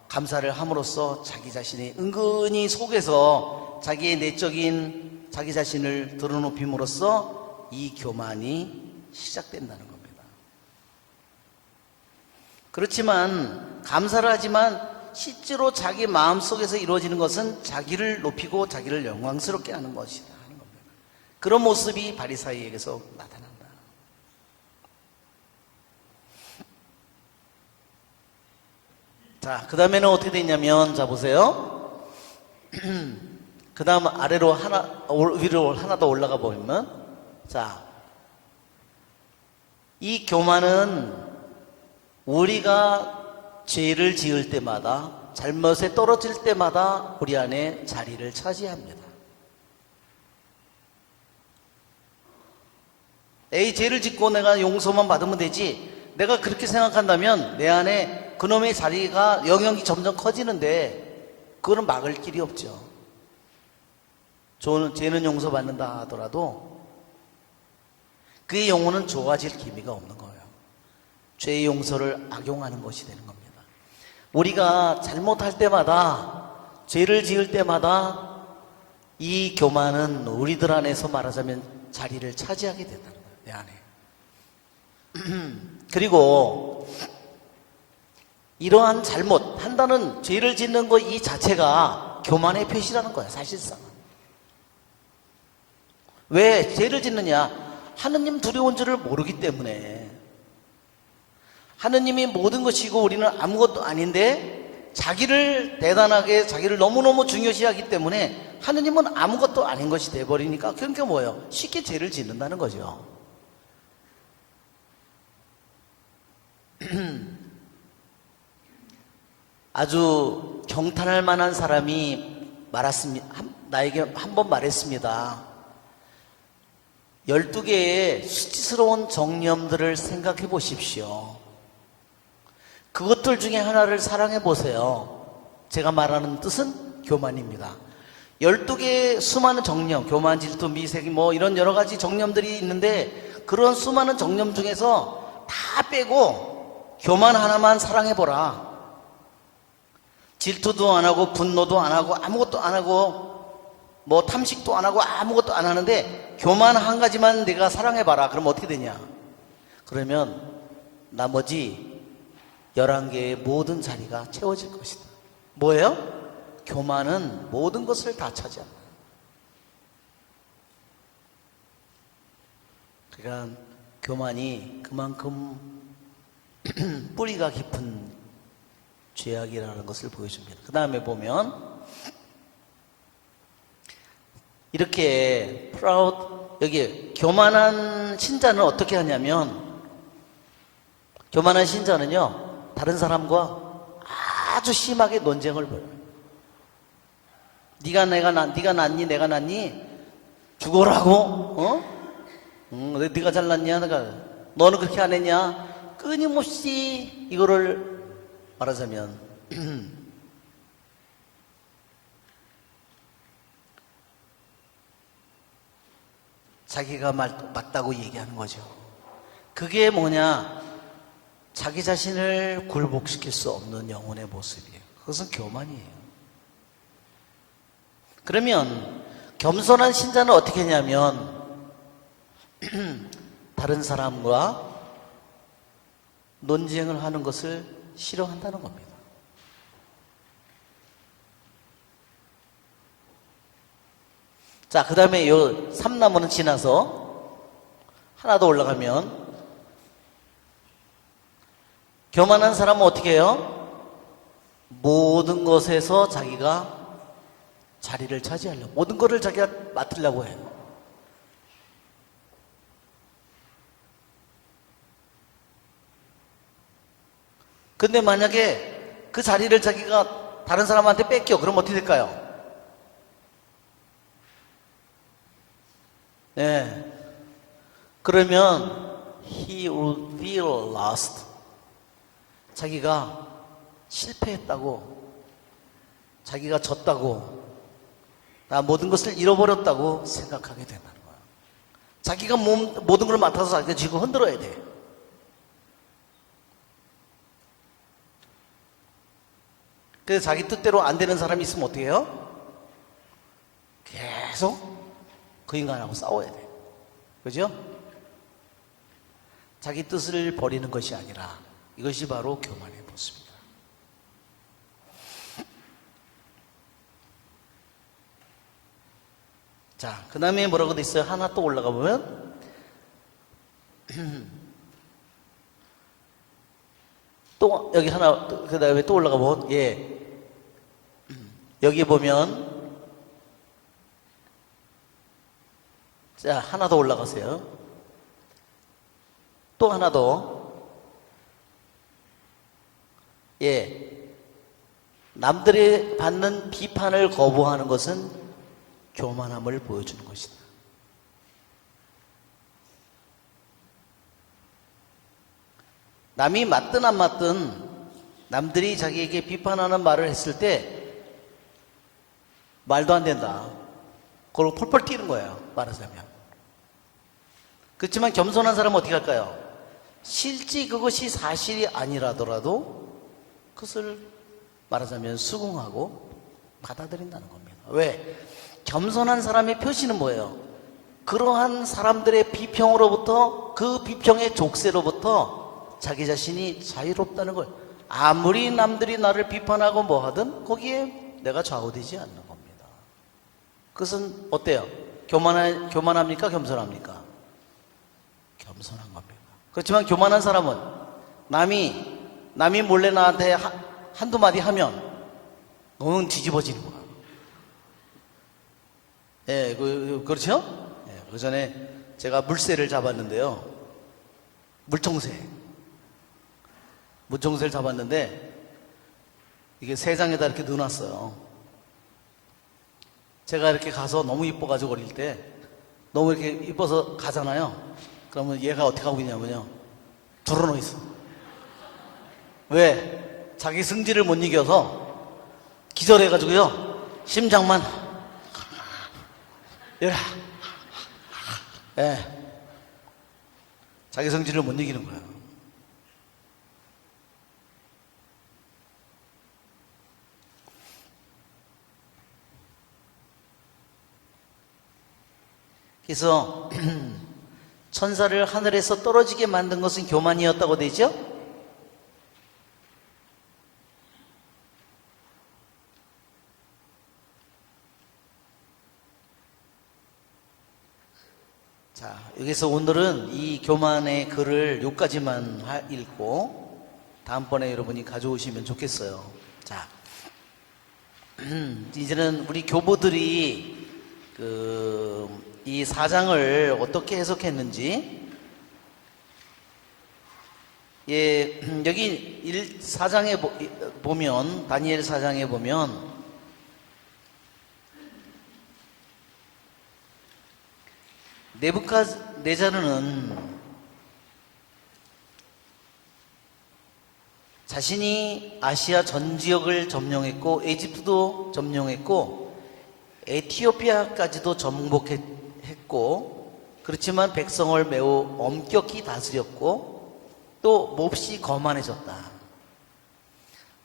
감사를 함으로써 자기 자신이 은근히 속에서 자기의 내적인 자기 자신을 드러높임으로써 이 교만이 시작된다는 겁니다. 그렇지만 감사를 하지만 실제로 자기 마음속에서 이루어지는 것은 자기를 높이고 자기를 영광스럽게 하는 것이다 하는 겁니다. 그런 모습이 바리사이에게서 나타난다. 자, 그 다음에는 어떻게 되냐면, 자 보세요. 그 다음 아래로 위로 하나 더 올라가 보면, 자, 이 교만은 우리가 죄를 지을 때마다, 잘못에 떨어질 때마다 우리 안에 자리를 차지합니다. 에이, 죄를 짓고 내가 용서만 받으면 되지, 내가 그렇게 생각한다면 내 안에 그놈의 자리가 영역이 점점 커지는데 그거는 막을 길이 없죠. 죄는 용서받는다 하더라도 그의 영혼은 좋아질 기미가 없는 거예요. 죄의 용서를 악용하는 것이 되는 겁니다. 우리가 잘못할 때마다, 죄를 지을 때마다 이 교만은 우리들 안에서 말하자면 자리를 차지하게 된다는 거예요. 내 안에. 그리고 이러한 잘못한다는, 죄를 짓는 것 이 자체가 교만의 표시라는 거야, 사실상. 왜 죄를 짓느냐? 하느님 두려운 줄을 모르기 때문에. 하느님이 모든 것이고 우리는 아무것도 아닌데 자기를 대단하게, 자기를 너무너무 중요시하기 때문에 하느님은 아무것도 아닌 것이 돼버리니까, 그러니까 뭐예요? 쉽게 죄를 짓는다는 거죠. 아주 경탄할 만한 사람이 나에게 한 번 말했습니다. 12개의 수치스러운 정념들을 생각해 보십시오. 그것들 중에 하나를 사랑해 보세요. 제가 말하는 뜻은 교만입니다. 12개의 수많은 정념, 교만, 질투, 미색, 이런 여러 가지 정념들이 있는데, 그런 수많은 정념 중에서 다 빼고 교만 하나만 사랑해 보라. 질투도 안 하고, 분노도 안 하고, 아무것도 안 하고, 탐식도 안 하고, 아무것도 안 하는데 교만 한 가지만 내가 사랑해 봐라. 그럼 어떻게 되냐? 그러면 나머지 11개의 모든 자리가 채워질 것이다. 뭐예요? 교만은 모든 것을 다 차지한다. 그러니까 교만이 그만큼 뿌리가 깊은 죄악이라는 것을 보여줍니다. 그 다음에 보면 이렇게 여기 교만한 신자는 어떻게 하냐면, 교만한 신자는요 다른 사람과 아주 심하게 논쟁을 벌여요. 네가 낫니 내가 낫니 죽어라고 네가 잘났냐 내가 너는 그렇게 안 했냐 끊임없이 이거를 말하자면 자기가 맞다고 얘기하는 거죠. 그게 뭐냐? 자기 자신을 굴복시킬 수 없는 영혼의 모습이에요. 그것은 교만이에요. 그러면 겸손한 신자는 어떻게 하냐면 다른 사람과 논쟁을 하는 것을 싫어한다는 겁니다. 자, 그 다음에 요 삼나무는 지나서 하나 더 올라가면 교만한 사람은 어떻게 해요? 모든 것에서 자기가 자리를 차지하려고 모든 것을 자기가 맡으려고 해요. 근데 만약에 그 자리를 자기가 다른 사람한테 뺏겨 그럼 어떻게 될까요? 네. 그러면 he will feel lost. 자기가 실패했다고, 자기가 졌다고, 나 모든 것을 잃어버렸다고 생각하게 된다는 거야. 자기가 모든 걸 맡아서 자기가 쥐고 흔들어야 돼. 그래서 자기 뜻대로 안 되는 사람이 있으면 어떻게 해요? 계속 그 인간하고 싸워야 돼. 그죠? 자기 뜻을 버리는 것이 아니라 이것이 바로 교만의 모습입니다. 자, 그 다음에 뭐라고 돼 있어요? 하나 또 올라가 보면 또 여기 하나 그 다음에 또 올라가 보면 여기 보면 자 하나 더 올라가세요. 또 하나 더 남들이 받는 비판을 거부하는 것은 교만함을 보여주는 것이다. 남이 맞든 안 맞든 남들이 자기에게 비판하는 말을 했을 때 말도 안 된다. 그러고 펄펄 뛰는 거예요. 말하자면. 그렇지만 겸손한 사람은 어떻게 할까요? 실제 그것이 사실이 아니라더라도 그것을 말하자면 수긍하고 받아들인다는 겁니다. 왜? 겸손한 사람의 표시는 뭐예요? 그러한 사람들의 비평으로부터 그 비평의 족쇄로부터 자기 자신이 자유롭다는 거예요. 아무리 남들이 나를 비판하고 뭐 하든 거기에 내가 좌우되지 않는 겁니다. 그것은 어때요? 교만합니까? 겸손합니까? 겸손한 겁니다. 그렇지만 교만한 사람은 남이 몰래 나한테 한두 마디 하면 너는 뒤집어지는 거야. 그렇죠? 그 전에 제가 물새를 잡았는데요. 물총새를 잡았는데 이게 세장에다 이렇게 넣어놨어요. 제가 이렇게 가서 너무 이뻐가지고 어릴 때 너무 이렇게 이뻐서 가잖아요. 그러면 얘가 어떻게 하고 있냐면요. 드러누워 있어. 왜? 자기 승질을 못 이겨서 기절해가지고요. 심장만 이라. 자기 성질을 못 이기는 거예요. 그래서 천사를 하늘에서 떨어지게 만든 것은 교만이었다고 되죠? 자, 여기서 오늘은 이 교만의 글을 여기까지만 읽고 다음번에 여러분이 가져오시면 좋겠어요. 자, 이제는 우리 교부들이 이 4장을 어떻게 해석했는지 여기 4장에 보면 다니엘 4장에 보면 네부갓네자르는 자신이 아시아 전 지역을 점령했고 에집트도 점령했고 에티오피아까지도 정복했고, 그렇지만 백성을 매우 엄격히 다스렸고 또 몹시 거만해졌다.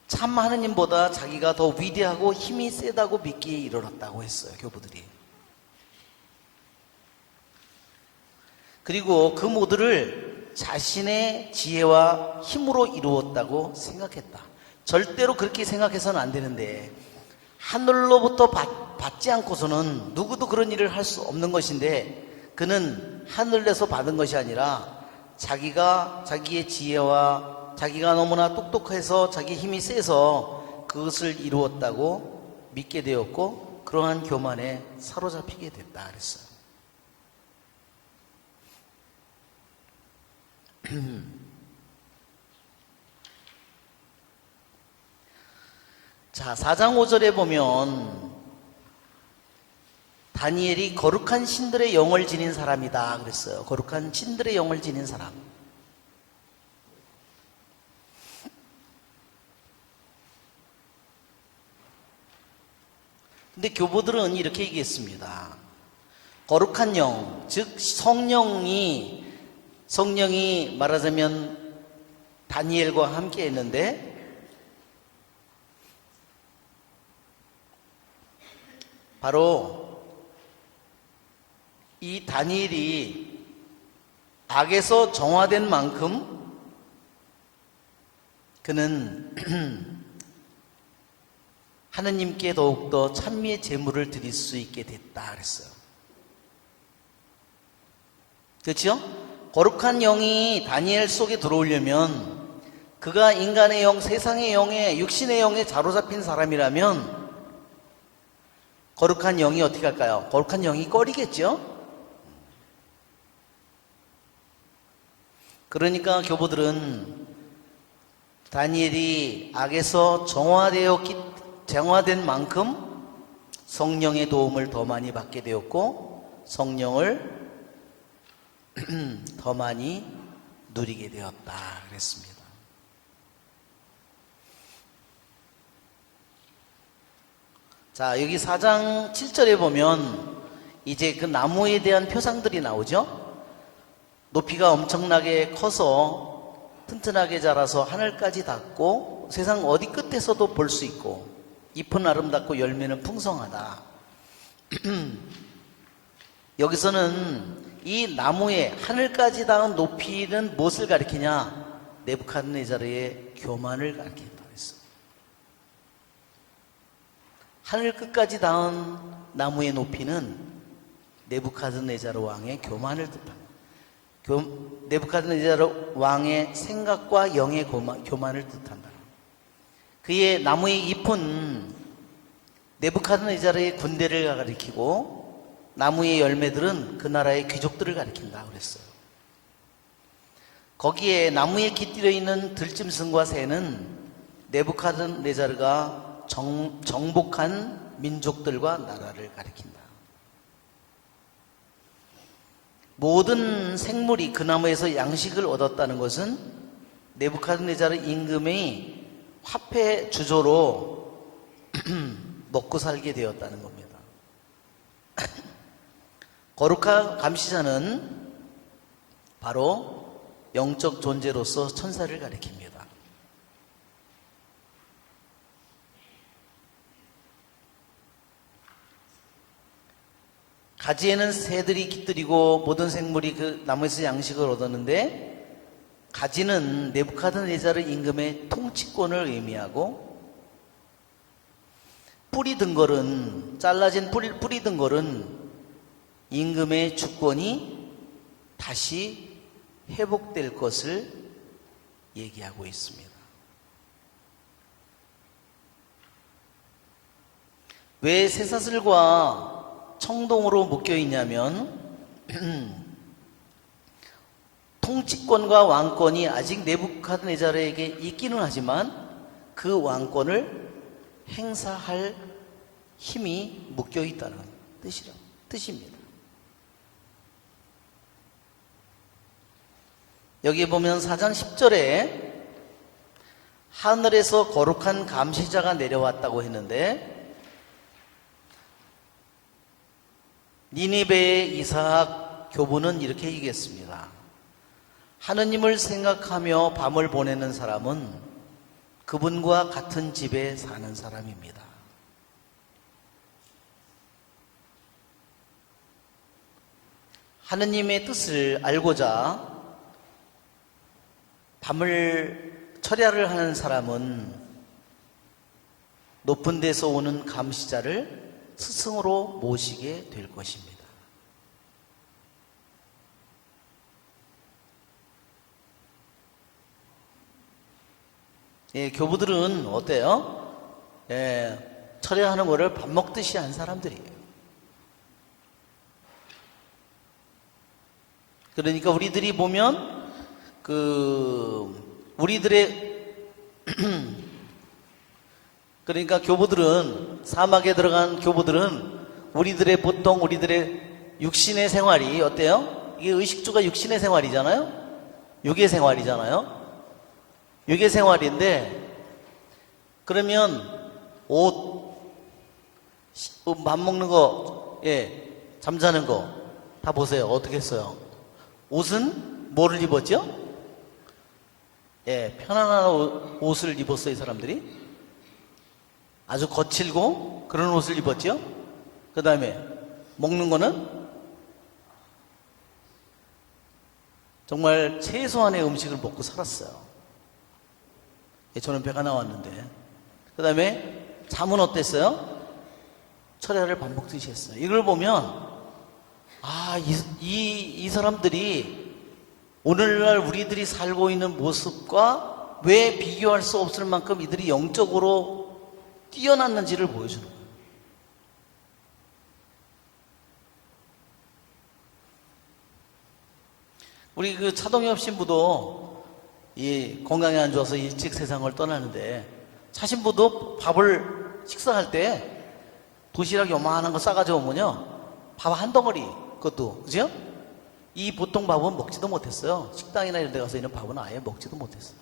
참 하느님보다 자기가 더 위대하고 힘이 세다고 믿기에 이르렀다고 했어요, 교부들이. 그리고 그 모두를 자신의 지혜와 힘으로 이루었다고 생각했다. 절대로 그렇게 생각해서는 안 되는데, 하늘로부터 받지 않고서는 누구도 그런 일을 할 수 없는 것인데, 그는 하늘에서 받은 것이 아니라 자기가 자기의 지혜와 자기가 너무나 똑똑해서 자기 힘이 세서 그것을 이루었다고 믿게 되었고, 그러한 교만에 사로잡히게 됐다 그랬어요. 자, 4장 5절에 보면 다니엘이 거룩한 신들의 영을 지닌 사람이다 그랬어요. 거룩한 신들의 영을 지닌 사람. 근데 교보들은 이렇게 얘기했습니다. 거룩한 영, 즉 성령이 말하자면 다니엘과 함께 했는데, 바로 이 다니엘이 악에서 정화된 만큼 그는 하느님께 더욱더 찬미의 제물을 드릴 수 있게 됐다 그랬어요. 그렇죠? 거룩한 영이 다니엘 속에 들어오려면, 그가 인간의 영, 세상의 영에, 육신의 영에 사로잡힌 사람이라면 거룩한 영이 어떻게 할까요? 거룩한 영이 꺼리겠죠? 그러니까 교보들은 다니엘이 악에서 정화된 만큼 성령의 도움을 더 많이 받게 되었고 성령을 더 많이 누리게 되었다 그랬습니다. 자, 여기 4장 7절에 보면 이제 그 나무에 대한 표상들이 나오죠. 높이가 엄청나게 커서 튼튼하게 자라서 하늘까지 닿고 세상 어디 끝에서도 볼 수 있고, 잎은 아름답고 열매는 풍성하다. 여기서는 이 나무의 하늘까지 닿은 높이는 무엇을 가리키냐? 네부갓네자르의 교만을 가리킨다 했어. 하늘 끝까지 닿은 나무의 높이는 네부갓네자르 왕의 교만을 뜻합니다. 네부갓네자르 왕의 생각과 영의 교만을 뜻한다. 그의 나무의 잎은 네부갓네자르의 군대를 가리키고, 나무의 열매들은 그 나라의 귀족들을 가리킨다 그랬어요. 거기에 나무에 깃들여 있는 들짐승과 새는 네부갓네자르가 정복한 민족들과 나라를 가리킨다. 모든 생물이 그 나무에서 양식을 얻었다는 것은 네부갓네자르 임금의 화폐 주조로 먹고 살게 되었다는 겁니다. 거룩한 감시자는 바로 영적 존재로서 천사를 가리킵니다. 가지에는 새들이 깃들이고 모든 생물이 그 나무에서 양식을 얻었는데, 가지는 네부갓네자르 임금의 통치권을 의미하고, 뿌리 등걸은, 잘라진 뿌리 등걸은 임금의 주권이 다시 회복될 것을 얘기하고 있습니다. 왜 쇠사슬과 청동으로 묶여 있냐면 통치권과 왕권이 아직 네부갓네자르에게 있기는 하지만 그 왕권을 행사할 힘이 묶여 있다는 뜻입니다. 여기 보면 4장 10절에 하늘에서 거룩한 감시자가 내려왔다고 했는데, 니니베의 이삭 교부는 이렇게 얘기했습니다. 하느님을 생각하며 밤을 보내는 사람은 그분과 같은 집에 사는 사람입니다. 하느님의 뜻을 알고자 밤을 철야를 하는 사람은 높은 데서 오는 감시자를 스승으로 모시게 될 것입니다. 예, 교부들은 어때요? 예, 철야하는 거를 밥 먹듯이 한 사람들이에요. 그러니까 우리들이 보면 우리들의 그러니까 교부들은, 사막에 들어간 교부들은 우리들의 육신의 생활이 어때요? 이게 의식주가 육신의 생활이잖아요? 육의 생활이잖아요? 육의 생활인데, 그러면 밥 먹는 거, 예, 잠자는 거 다 보세요. 어떻게 했어요? 옷은 뭐를 입었죠? 예, 편안한 옷을 입었어요, 이 사람들이. 아주 거칠고 그런 옷을 입었죠. 그 다음에 먹는 거는 정말 최소한의 음식을 먹고 살았어요. 예, 저는 배가 나왔는데. 그 다음에 잠은 어땠어요? 철야를 밥 먹듯이 했어요. 이걸 보면 이 사람들이 오늘날 우리들이 살고 있는 모습과 왜 비교할 수 없을 만큼 이들이 영적으로 뛰어났는지를 보여주는 거예요. 우리 차동엽 신부도 이 건강이 안 좋아서 일찍 세상을 떠나는데, 차신부도 밥을 식사할 때 도시락 요만한 거 싸가지고 오면요, 밥 한 덩어리, 그것도, 그죠? 이 보통 밥은 먹지도 못했어요. 식당이나 이런 데 가서 있는 밥은 아예 먹지도 못했어요.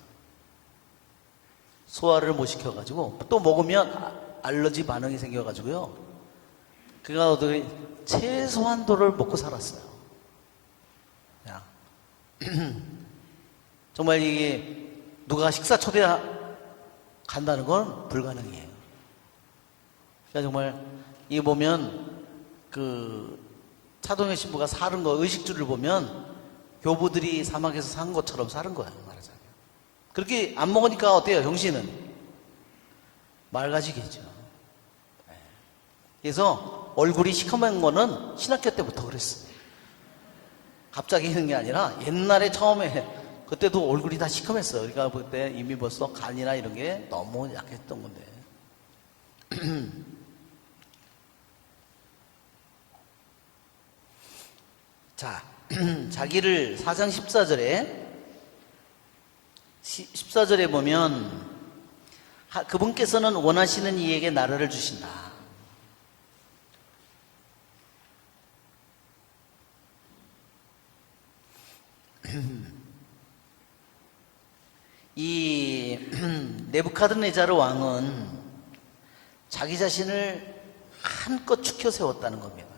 소화를 못 시켜가지고, 또 먹으면 알러지 반응이 생겨가지고요, 그가 어떻게 최소한도를 먹고 살았어요. 정말 이게 누가 식사 초대 간다는 건 불가능해요. 그러니까 정말 이게 보면 차동현 신부가 사는 거, 의식주를 보면 교부들이 사막에서 산 것처럼 사는 거예요, 말하자면. 그렇게 안 먹으니까 어때요, 정신은? 맑아지겠죠. 그래서 얼굴이 시커먼 거는 신학교 때부터 그랬어요. 갑자기 있는 게 아니라 옛날에 처음에, 그때도 얼굴이 다 시커맸어요. 그러니까 그때 이미 벌써 간이나 이런 게 너무 약했던 건데. 자, 자기를 4장 14절에 보면 그분께서는 원하시는 이에게 나라를 주신다. 이 네부카드네자르 왕은 자기 자신을 한껏 축혀 세웠다는 겁니다.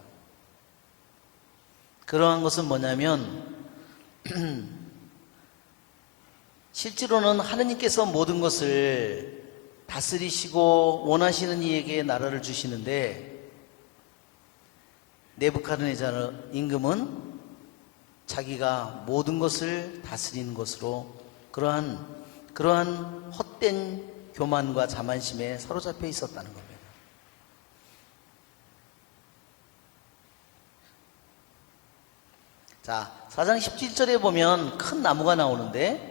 그러한 것은 뭐냐면 실제로는 하느님께서 모든 것을 다스리시고 원하시는 이에게 나라를 주시는데, 네부카드네자르 임금은 자기가 모든 것을 다스리는 것으로 그러한 헛된 교만과 자만심에 사로잡혀 있었다는 겁니다. 자, 4장 17절에 보면 큰 나무가 나오는데,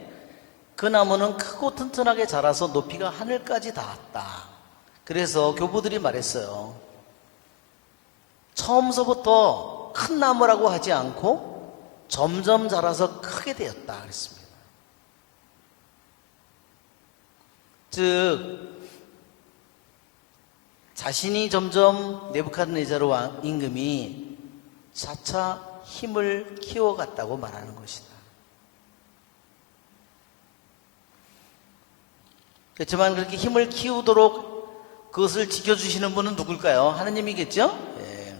그 나무는 크고 튼튼하게 자라서 높이가 하늘까지 닿았다. 그래서 교부들이 말했어요. 처음서부터 큰 나무라고 하지 않고 점점 자라서 크게 되었다 그랬습니다. 즉, 자신이 점점 네부카드네자르 왕 임금이 차차 힘을 키워갔다고 말하는 것이다. 그렇지만 그렇게 힘을 키우도록 그것을 지켜주시는 분은 누굴까요? 하느님이겠죠? 예.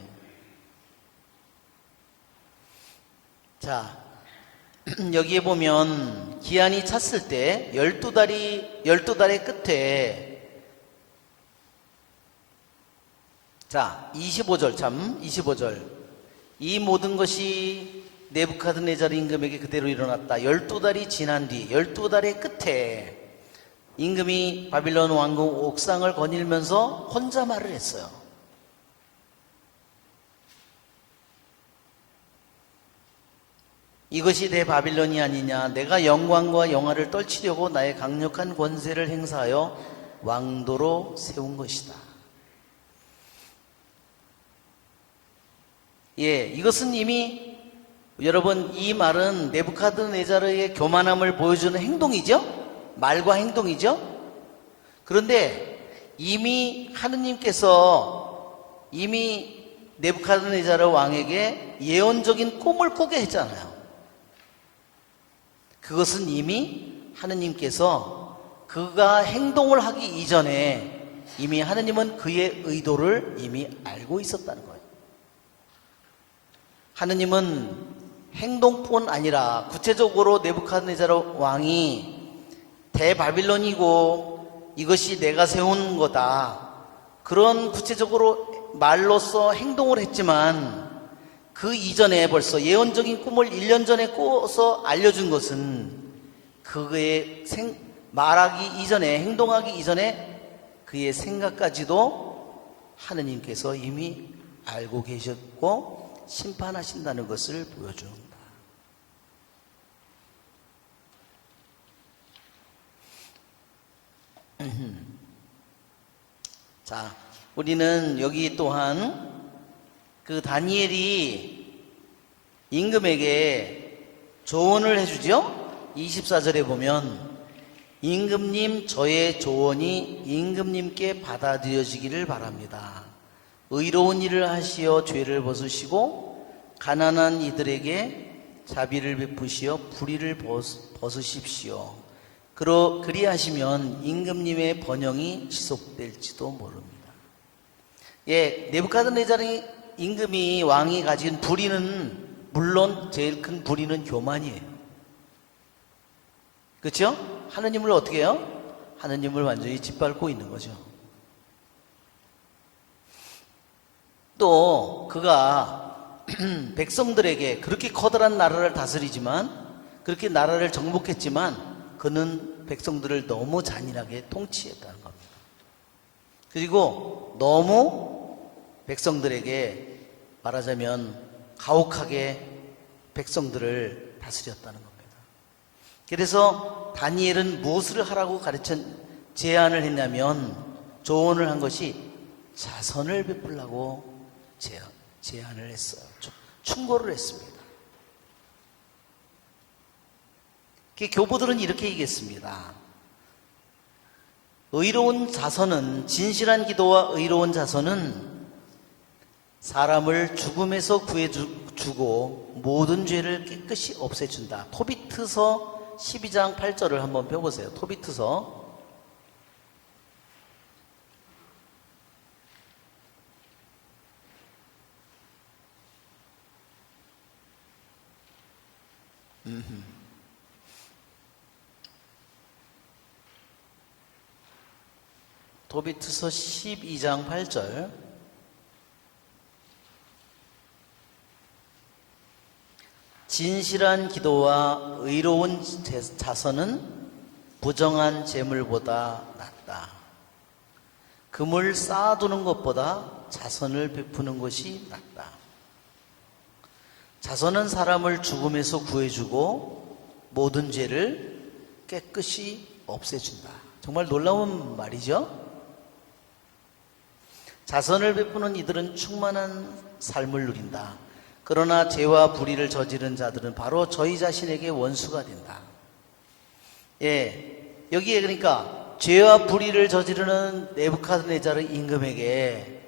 자, 여기에 보면 기한이 찼을 때 12달의 끝에, 자, 25절. 이 모든 것이 네부카드네잘 임금에게 그대로 일어났다. 12달이 지난 뒤 12달의 끝에 임금이 바빌론 왕궁 옥상을 거닐면서 혼자 말을 했어요. 이것이 내 바빌론이 아니냐. 내가 영광과 영화를 떨치려고 나의 강력한 권세를 행사하여 왕도로 세운 것이다. 예, 이것은 이미 여러분, 이 말은 네부카드네자르의 교만함을 보여주는 행동이죠? 말과 행동이죠? 그런데 이미 하느님께서 이미 네부카드네자르 왕에게 예언적인 꿈을 꾸게 했잖아요. 그것은 이미 하느님께서 그가 행동을 하기 이전에 이미 하느님은 그의 의도를 이미 알고 있었다는 거예요. 하느님은 행동뿐 아니라 구체적으로 네부카드네자르 왕이 대바빌론이고 이것이 내가 세운 거다, 그런 구체적으로 말로써 행동을 했지만 그 이전에 벌써 예언적인 꿈을 1년 전에 꿔서 알려준 것은 그의 말하기 이전에, 행동하기 이전에 그의 생각까지도 하느님께서 이미 알고 계셨고 심판하신다는 것을 보여줍니다. 자, 우리는 여기 또한 그 다니엘이 임금에게 조언을 해주죠. 24절에 보면 임금님, 저의 조언이 임금님께 받아들여지기를 바랍니다. 의로운 일을 하시어 죄를 벗으시고 가난한 이들에게 자비를 베푸시어 불의를 벗으십시오. 그리하시면 임금님의 번영이 지속될지도 모릅니다. 예, 네부카드네잘 임금이 왕이 가진 불의는, 물론 제일 큰 불의는 교만이에요. 그렇죠? 하느님을 어떻게 해요? 하느님을 완전히 짓밟고 있는 거죠. 또 그가 백성들에게 그렇게 커다란 나라를 다스리지만, 그렇게 나라를 정복했지만 그는 백성들을 너무 잔인하게 통치했다는 겁니다. 그리고 너무 백성들에게 말하자면 가혹하게 백성들을 다스렸다는 겁니다. 그래서 다니엘은 무엇을 하라고 제안을 했냐면, 조언을 한 것이 자선을 베풀라고 제안을 했어요. 충고를 했습니다. 교보들은 이렇게 얘기했습니다. 의로운 자선은, 진실한 기도와 의로운 자선은 사람을 죽음에서 구해주고 모든 죄를 깨끗이 없애준다. 토비트서 12장 8절을 한번 펴보세요. 토비트서. 토비트서 12장 8절. 진실한 기도와 의로운 자선은 부정한 재물보다 낫다. 금을 쌓아두는 것보다 자선을 베푸는 것이 낫다. 자선은 사람을 죽음에서 구해주고 모든 죄를 깨끗이 없애준다. 정말 놀라운 말이죠. 자선을 베푸는 이들은 충만한 삶을 누린다. 그러나 죄와 불의를 저지른 자들은 바로 저희 자신에게 원수가 된다. 예, 여기에 그러니까 죄와 불의를 저지르는 네부카드네자르 임금에게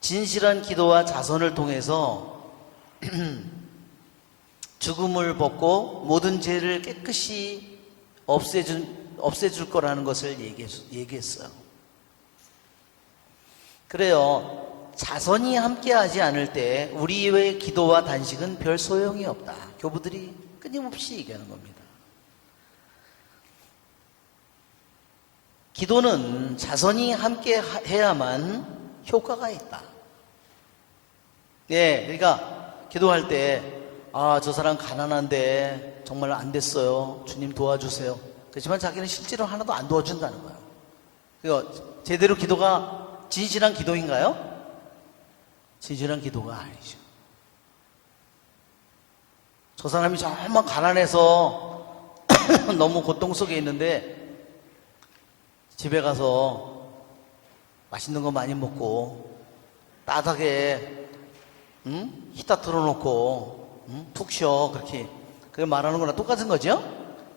진실한 기도와 자선을 통해서 죽음을 벗고 모든 죄를 깨끗이 없애준 없애줄 거라는 것을 얘기했어요. 그래요. 자선이 함께하지 않을 때 우리의 기도와 단식은 별 소용이 없다. 교부들이 끊임없이 얘기하는 겁니다. 기도는 자선이 함께 해야만 효과가 있다. 예, 그러니까 기도할 때, 저 사람 가난한데 정말 안 됐어요. 주님 도와주세요. 그렇지만 자기는 실제로 하나도 안 도와준다는 거예요. 그러니까 제대로 기도가 진실한 기도인가요? 진실한 기도가 아니죠. 저 사람이 정말 가난해서 너무 고통 속에 있는데 집에 가서 맛있는 거 많이 먹고 따뜻하게 히터 틀어놓고 푹 쉬어 그렇게 말하는 거랑 똑같은 거죠.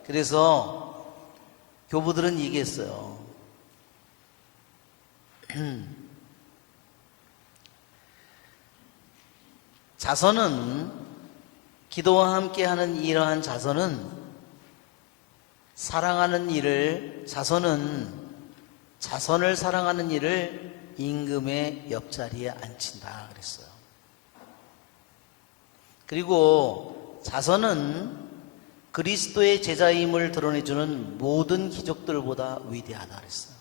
그래서 교부들은 얘기했어요. 자선은 기도와 함께하는 이러한 자선은 자선을 사랑하는 일을 임금의 옆자리에 앉힌다 그랬어요. 그리고 자선은 그리스도의 제자임을 드러내주는 모든 기적들보다 위대하다 그랬어요.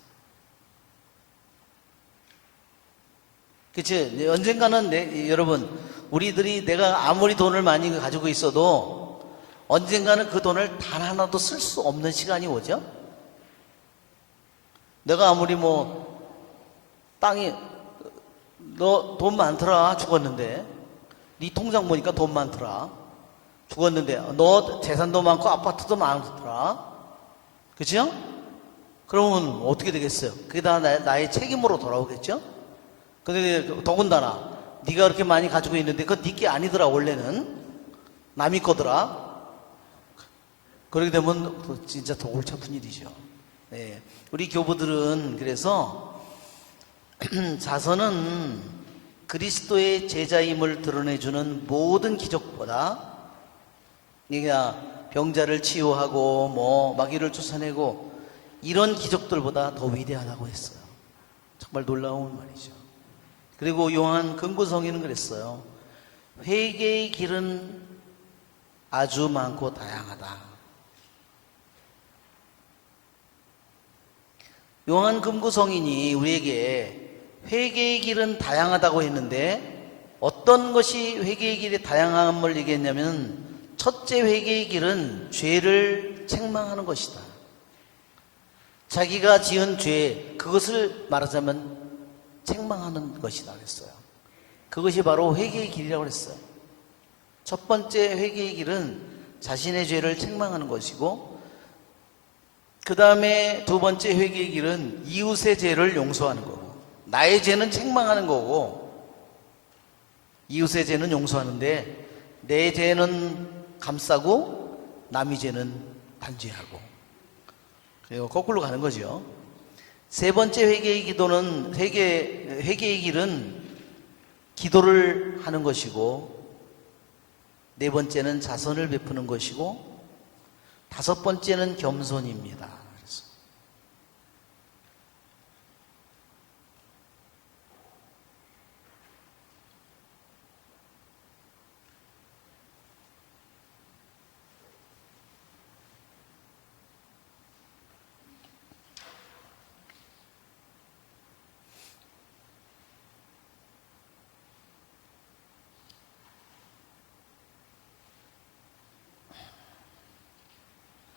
그치? 언젠가는 여러분, 우리들이 내가 아무리 돈을 많이 가지고 있어도 언젠가는 그 돈을 단 하나도 쓸 수 없는 시간이 오죠? 내가 아무리 땅이, 너 돈 많더라, 죽었는데. 네 통장 보니까 돈 많더라. 죽었는데, 너 재산도 많고 아파트도 많더라. 그죠? 그러면 어떻게 되겠어요? 그게 다 나의 책임으로 돌아오겠죠? 근데 더군다나 네가 그렇게 많이 가지고 있는데 그건 네 게 아니더라. 원래는 남이 거더라. 그렇게 되면 진짜 더 골치 아픈 일이죠. 네. 우리 교부들은 그래서 자선은 그리스도의 제자임을 드러내주는 모든 기적보다, 그러니까 병자를 치유하고 마귀를 쫓아내고 이런 기적들보다 더 위대하다고 했어요. 정말 놀라운 말이죠. 그리고 요한 금구성인은 그랬어요. 회개의 길은 아주 많고 다양하다. 요한 금구성인이 우리에게 회개의 길은 다양하다고 했는데 어떤 것이 회개의 길의 다양함을 얘기했냐면 첫째 회개의 길은 죄를 책망하는 것이다. 자기가 지은 죄, 그것을 말하자면 책망하는 것이다 그랬어요. 그것이 바로 회개의 길이라고 그랬어요. 첫 번째 회개의 길은 자신의 죄를 책망하는 것이고, 그 다음에 두 번째 회개의 길은 이웃의 죄를 용서하는 거고, 나의 죄는 책망하는 거고 이웃의 죄는 용서하는데 내 죄는 감싸고 남의 죄는 단죄하고, 그리고 거꾸로 가는 거죠. 세 번째 회개의 기도는 회개의 길은 기도를 하는 것이고, 네 번째는 자선을 베푸는 것이고, 다섯 번째는 겸손입니다. 그래서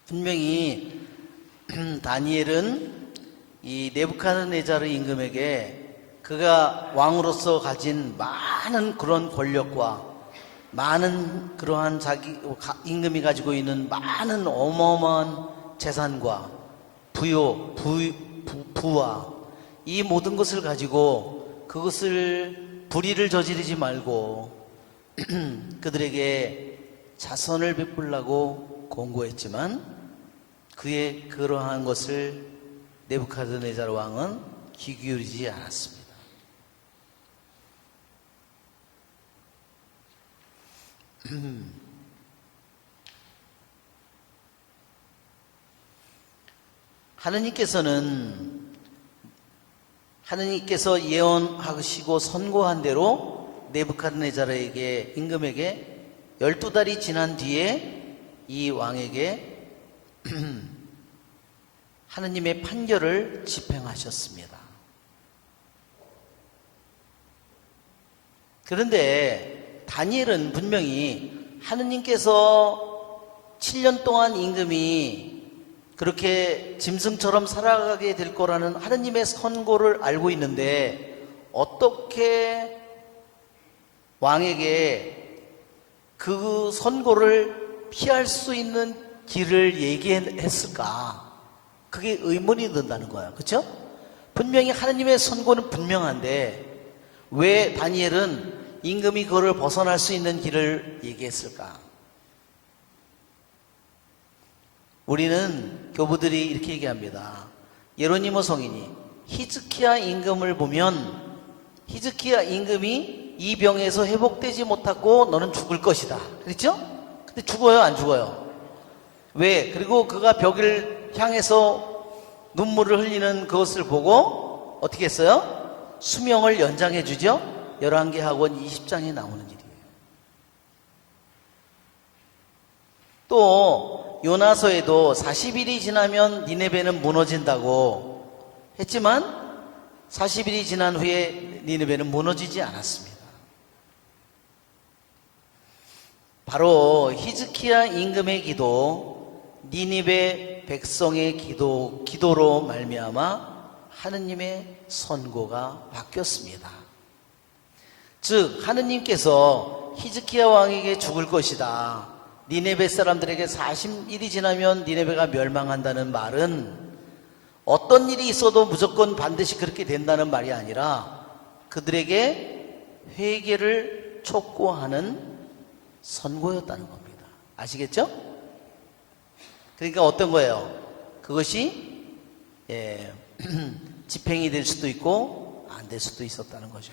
분명히 다니엘은 이 네부카드네자르 임금에게 그가 왕으로서 가진 많은 그런 권력과 많은 그러한 임금이 가지고 있는 많은 어마어마한 재산과 부와 이 모든 것을 가지고 그것을 불의를 저지르지 말고 그들에게 자선을 베풀라고 권고했지만 그의 그러한 것을 네부카드네자르 왕은 귀 기울이지 않았습니다. 하느님께서 예언하시고 선고한 대로 네부카드네자르에게 임금에게 12달이 지난 뒤에 이 왕에게 하느님의 판결을 집행하셨습니다. 그런데 다니엘은 분명히 하느님께서 7년 동안 임금이 그렇게 짐승처럼 살아가게 될 거라는 하느님의 선고를 알고 있는데 어떻게 왕에게 그 선고를 피할 수 있는 길을 얘기했을까? 그게 의문이 든다는 거예요. 그렇죠? 분명히 하느님의 선고는 분명한데 왜 다니엘은 임금이 그거를 벗어날 수 있는 길을 얘기했을까? 우리는 교부들이 이렇게 얘기합니다. 예로니모 성인이 히즈키야 임금을 보면 히즈키야 임금이 이 병에서 회복되지 못하고 너는 죽을 것이다. 그렇죠? 근데 죽어요, 안 죽어요? 왜? 그리고 그가 벽을 향해서 눈물을 흘리는 그것을 보고 어떻게 했어요? 수명을 연장해 주죠? 11개 학원 20장에 나오는 일이에요. 또 요나서에도 40일이 지나면 니네베는 무너진다고 했지만 40일이 지난 후에 니네베는 무너지지 않았습니다. 바로 히즈키야 임금의 기도, 니니베 백성의 기도로 말미암아 하느님의 선고가 바뀌었습니다. 즉 하느님께서 히즈키야 왕에게 죽을 것이다, 니네베 사람들에게 40일이 지나면 니네베가 멸망한다는 말은 어떤 일이 있어도 무조건 반드시 그렇게 된다는 말이 아니라 그들에게 회개를 촉구하는 선고였다는 겁니다. 아시겠죠? 그러니까 어떤 거예요? 그것이 집행이 될 수도 있고 안 될 수도 있었다는 거죠.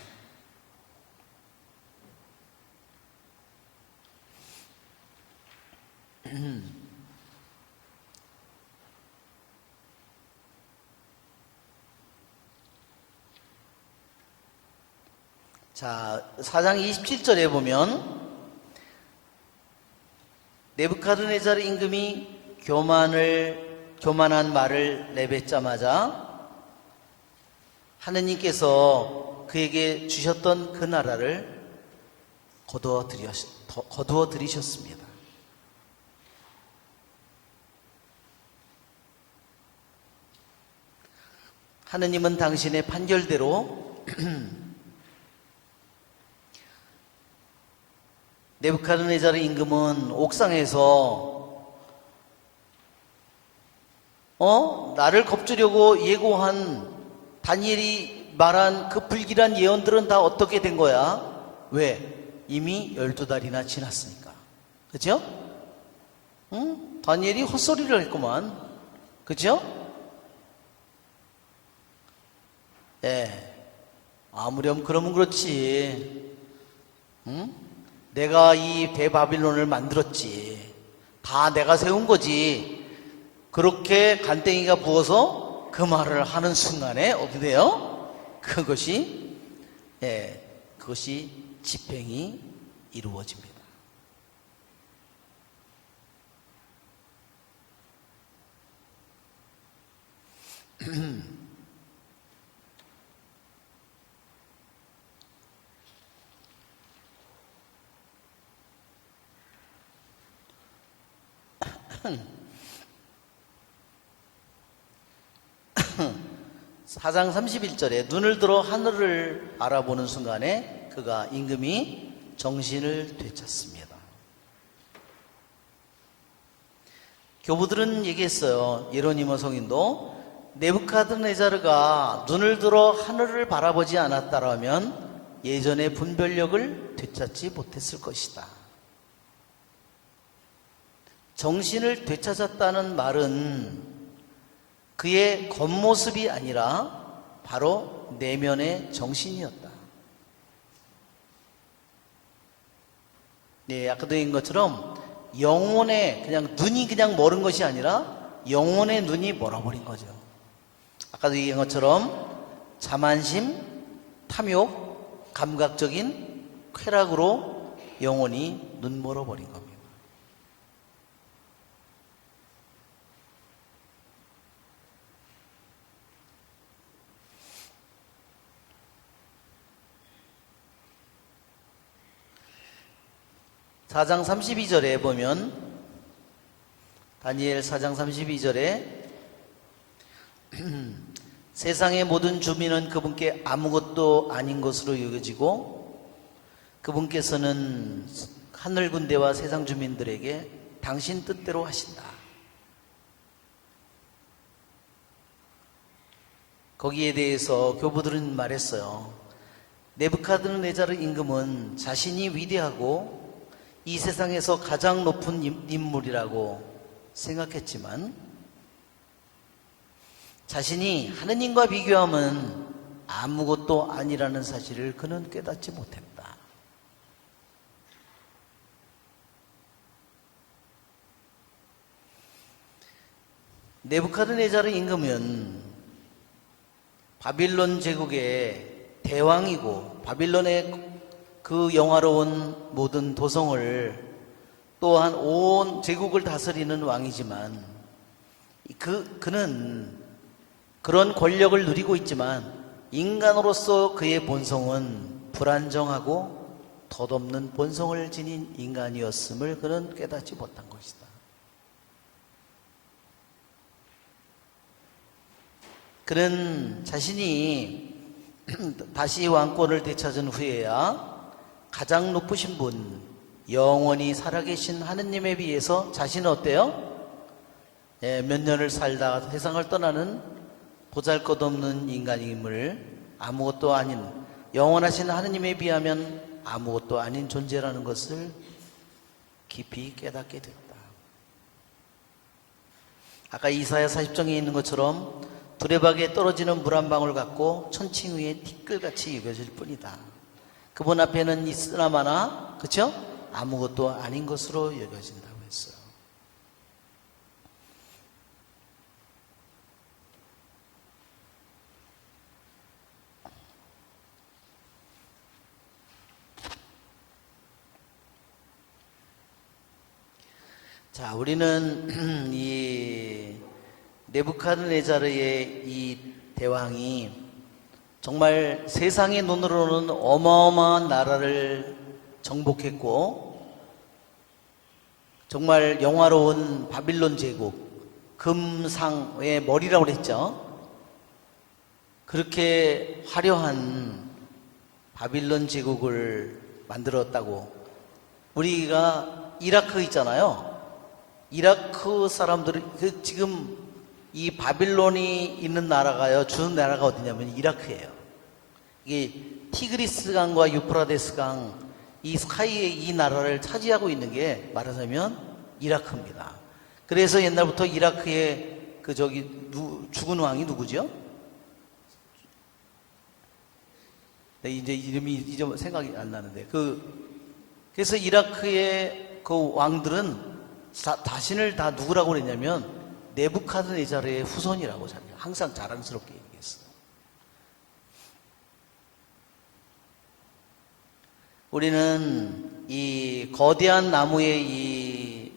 자, 4장 27절에 보면 네부카드네자르 임금이 교만한 말을 내뱉자마자 하느님께서 그에게 주셨던 그 나라를 거두어 들이셨습니다. 하느님은 당신의 판결대로 네부카드네자르 임금은 옥상에서 나를 겁주려고 예고한 다니엘이 말한 그 불길한 예언들은 다 어떻게 된 거야? 왜? 이미 12달이나 지났으니까. 그죠? 응? 다니엘이 헛소리를 했구만. 그죠? 아무렴 그러면 그렇지. 응? 내가 이 대바빌론을 만들었지. 다 내가 세운 거지. 그렇게 간땡이가 부어서 그 말을 하는 순간에 어떻게 돼요? 그것이 집행이 이루어집니다. 사장 31절에 눈을 들어 하늘을 알아보는 순간에 그가 임금이 정신을 되찾습니다. 교부들은 얘기했어요. 예로니모 성인도 네부카드네자르가 눈을 들어 하늘을 바라보지 않았다라면 예전의 분별력을 되찾지 못했을 것이다. 정신을 되찾았다는 말은 그의 겉모습이 아니라 바로 내면의 정신이었다. 네, 아까도 얘기한 것처럼 영혼의 그냥 눈이 그냥 멀은 것이 아니라 영혼의 눈이 멀어버린 거죠. 아까도 얘기한 것처럼 자만심, 탐욕, 감각적인 쾌락으로 영혼이 눈멀어 버린 겁니다. (4장 32절에) 보면, 다니엘 4장 32절에 세상의 모든 주민은 그분께 아무것도 아닌 것으로 여겨지고 그분께서는 하늘 군대와 세상 주민들에게 당신 뜻대로 하신다. 거기에 대해서 교부들은 말했어요. 네부카드네자르 임금은 자신이 위대하고 이 세상에서 가장 높은 인물이라고 생각했지만 자신이 하느님과 비교하면 아무것도 아니라는 사실을 그는 깨닫지 못했다. 네부카드네자르 임금은 바빌론 제국의 대왕이고 바빌론의 그 영화로운 모든 도성을 또한 온 제국을 다스리는 왕이지만 그는 그런 권력을 누리고 있지만 인간으로서 그의 본성은 불안정하고 덧없는 본성을 지닌 인간이었음을 그는 깨닫지 못한 것이다. 그는 자신이 다시 왕권을 되찾은 후에야 가장 높으신 분, 영원히 살아계신 하느님에 비해서 자신은 어때요? 몇 년을 살다가 세상을 떠나는 보잘것없는 인간임을, 아무것도 아닌 영원하신 하느님에 비하면 아무것도 아닌 존재라는 것을 깊이 깨닫게 됐다. 아까 이사야 40장에 있는 것처럼 두레박에 떨어지는 물 한 방울 같고 천칭 위에 티끌같이 여겨질 뿐이다. 그분 앞에는 있으나마나, 그쵸? 아무것도 아닌 것으로 여겨진다고 했어요. 자, 우리는 이 네부카드네자르의 이 대왕이 정말 세상의 눈으로는 어마어마한 나라를 정복했고 정말 영화로운 바빌론 제국, 금상의 머리라고 그랬죠. 그렇게 화려한 바빌론 제국을 만들었다고. 우리가 이라크 있잖아요. 이라크 사람들이 지금 이 바빌론이 있는 나라가요, 주는 나라가 어디냐면 이라크예요. 이게 티그리스 강과 유프라데스 강 이 사이에 이 나라를 차지하고 있는 게 말하자면 이라크입니다. 그래서 옛날부터 이라크의 죽은 왕이 누구죠? 네, 이제 이름이 생각이 안 나는데 그래서 이라크의 그 왕들은 자신을 다 누구라고 그랬냐면 네부카드네자르의 후손이라고 항상 자랑스럽게 얘기했어요. 우리는 이 거대한 나무의 이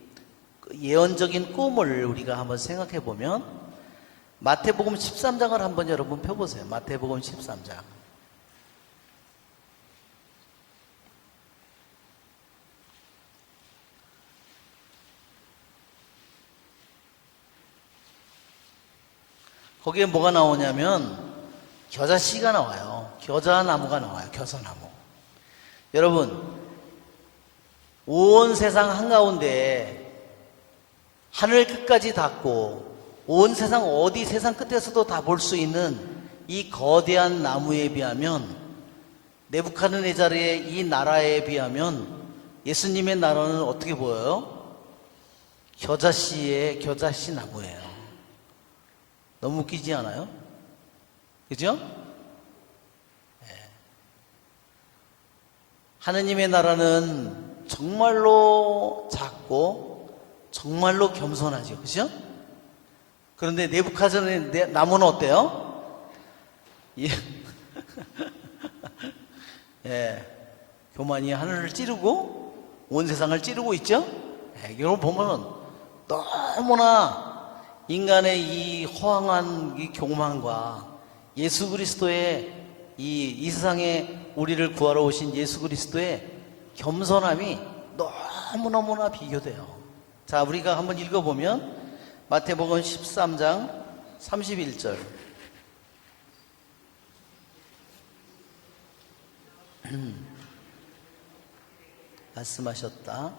예언적인 꿈을 우리가 한번 생각해 보면 마태복음 13장을 한번 여러분 펴보세요. 마태복음 13장. 거기에 뭐가 나오냐면 겨자씨가 나와요. 겨자나무가 나와요. 겨자나무. 여러분, 온 세상 한가운데 하늘 끝까지 닿고 온 세상 어디 세상 끝에서도 다 볼 수 있는 이 거대한 나무에 비하면 네부카드네자르의 이 나라에 비하면 예수님의 나라는 어떻게 보여요? 겨자씨의 겨자씨 나무예요. 너무 웃기지 않아요? 그죠? 하느님의 나라는 정말로 작고 정말로 겸손하죠. 그죠? 그런데 네부카드네자르의 나무는 어때요? 예. 예. 교만이 하늘을 찌르고 온 세상을 찌르고 있죠? 예, 이걸 보면 너무나 인간의 이 허황한 이 교만과 예수 그리스도의 이 세상에 우리를 구하러 오신 예수 그리스도의 겸손함이 너무너무나 비교돼요. 자, 우리가 한번 읽어보면 마태복음 13장 31절. 말씀하셨다.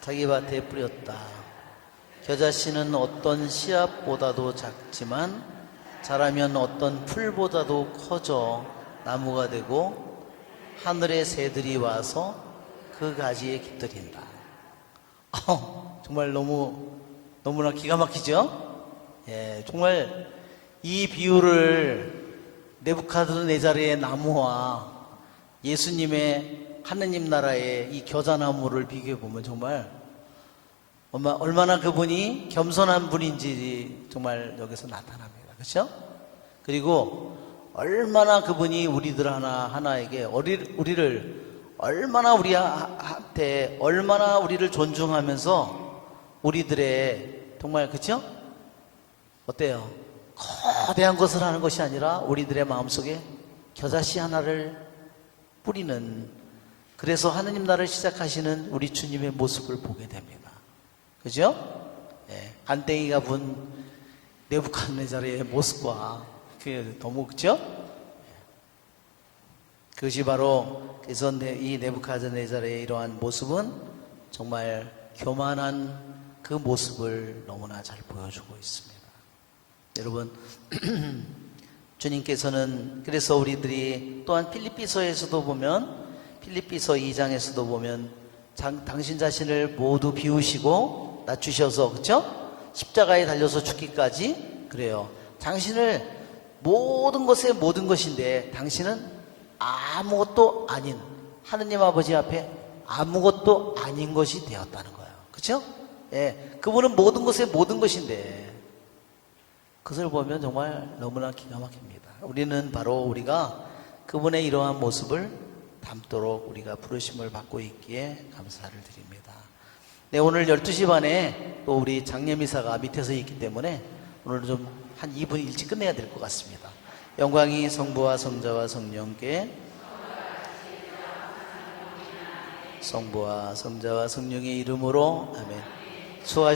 자기 밭에 뿌렸다. 겨자씨는 어떤 씨앗보다도 작지만 자라면 어떤 풀보다도 커져 나무가 되고 하늘의 새들이 와서 그 가지에 깃들인다. 정말 너무나 기가 막히죠? 예, 정말 이 비유를 네부카드네자르의 나무와 예수님의 하느님 나라의 이 겨자나무를 비교해 보면 정말 얼마나 그분이 겸손한 분인지 정말 여기서 나타납니다. 그렇죠? 그리고 얼마나 그분이 우리들 하나하나에게 우리를 얼마나 우리한테 얼마나 우리를 존중하면서 우리들의 정말 그렇죠? 어때요? 거대한 것을 하는 것이 아니라 우리들의 마음속에 겨자씨 하나를 뿌리는, 그래서 하느님 나라를 시작하시는 우리 주님의 모습을 보게 됩니다. 그죠? 예, 간땡이가 분 네부갓네자르의 모습과 그게 너무 그죠? 그것이 바로 그래서 이 네부갓네자르의 이러한 모습은 정말 교만한 그 모습을 너무나 잘 보여주고 있습니다. 여러분, 주님께서는 그래서 우리들이 또한 필립비서에서도 보면, 필립비서 2장에서도 보면 당신 자신을 모두 비우시고 낮추셔서, 그렇죠? 십자가에 달려서 죽기까지 그래요. 당신을 모든 것의 모든 것인데 당신은 아무것도 아닌, 하느님 아버지 앞에 아무것도 아닌 것이 되었다는 거예요. 그렇죠? 예, 그분은 모든 것의 모든 것인데 그것을 보면 정말 너무나 기가 막힙니다. 우리는 바로 우리가 그분의 이러한 모습을 담도록 우리가 부르심을 받고 있기에 감사를 드립니다. 네, 오늘 12시 반에 또 우리 장례미사가 밑에서 있기 때문에 오늘 좀 한 2분 일찍 끝내야 될 것 같습니다. 영광이 성부와 성자와 성령께, 성부와 성자와 성령의 이름으로 아멘. 수고하셨습니다.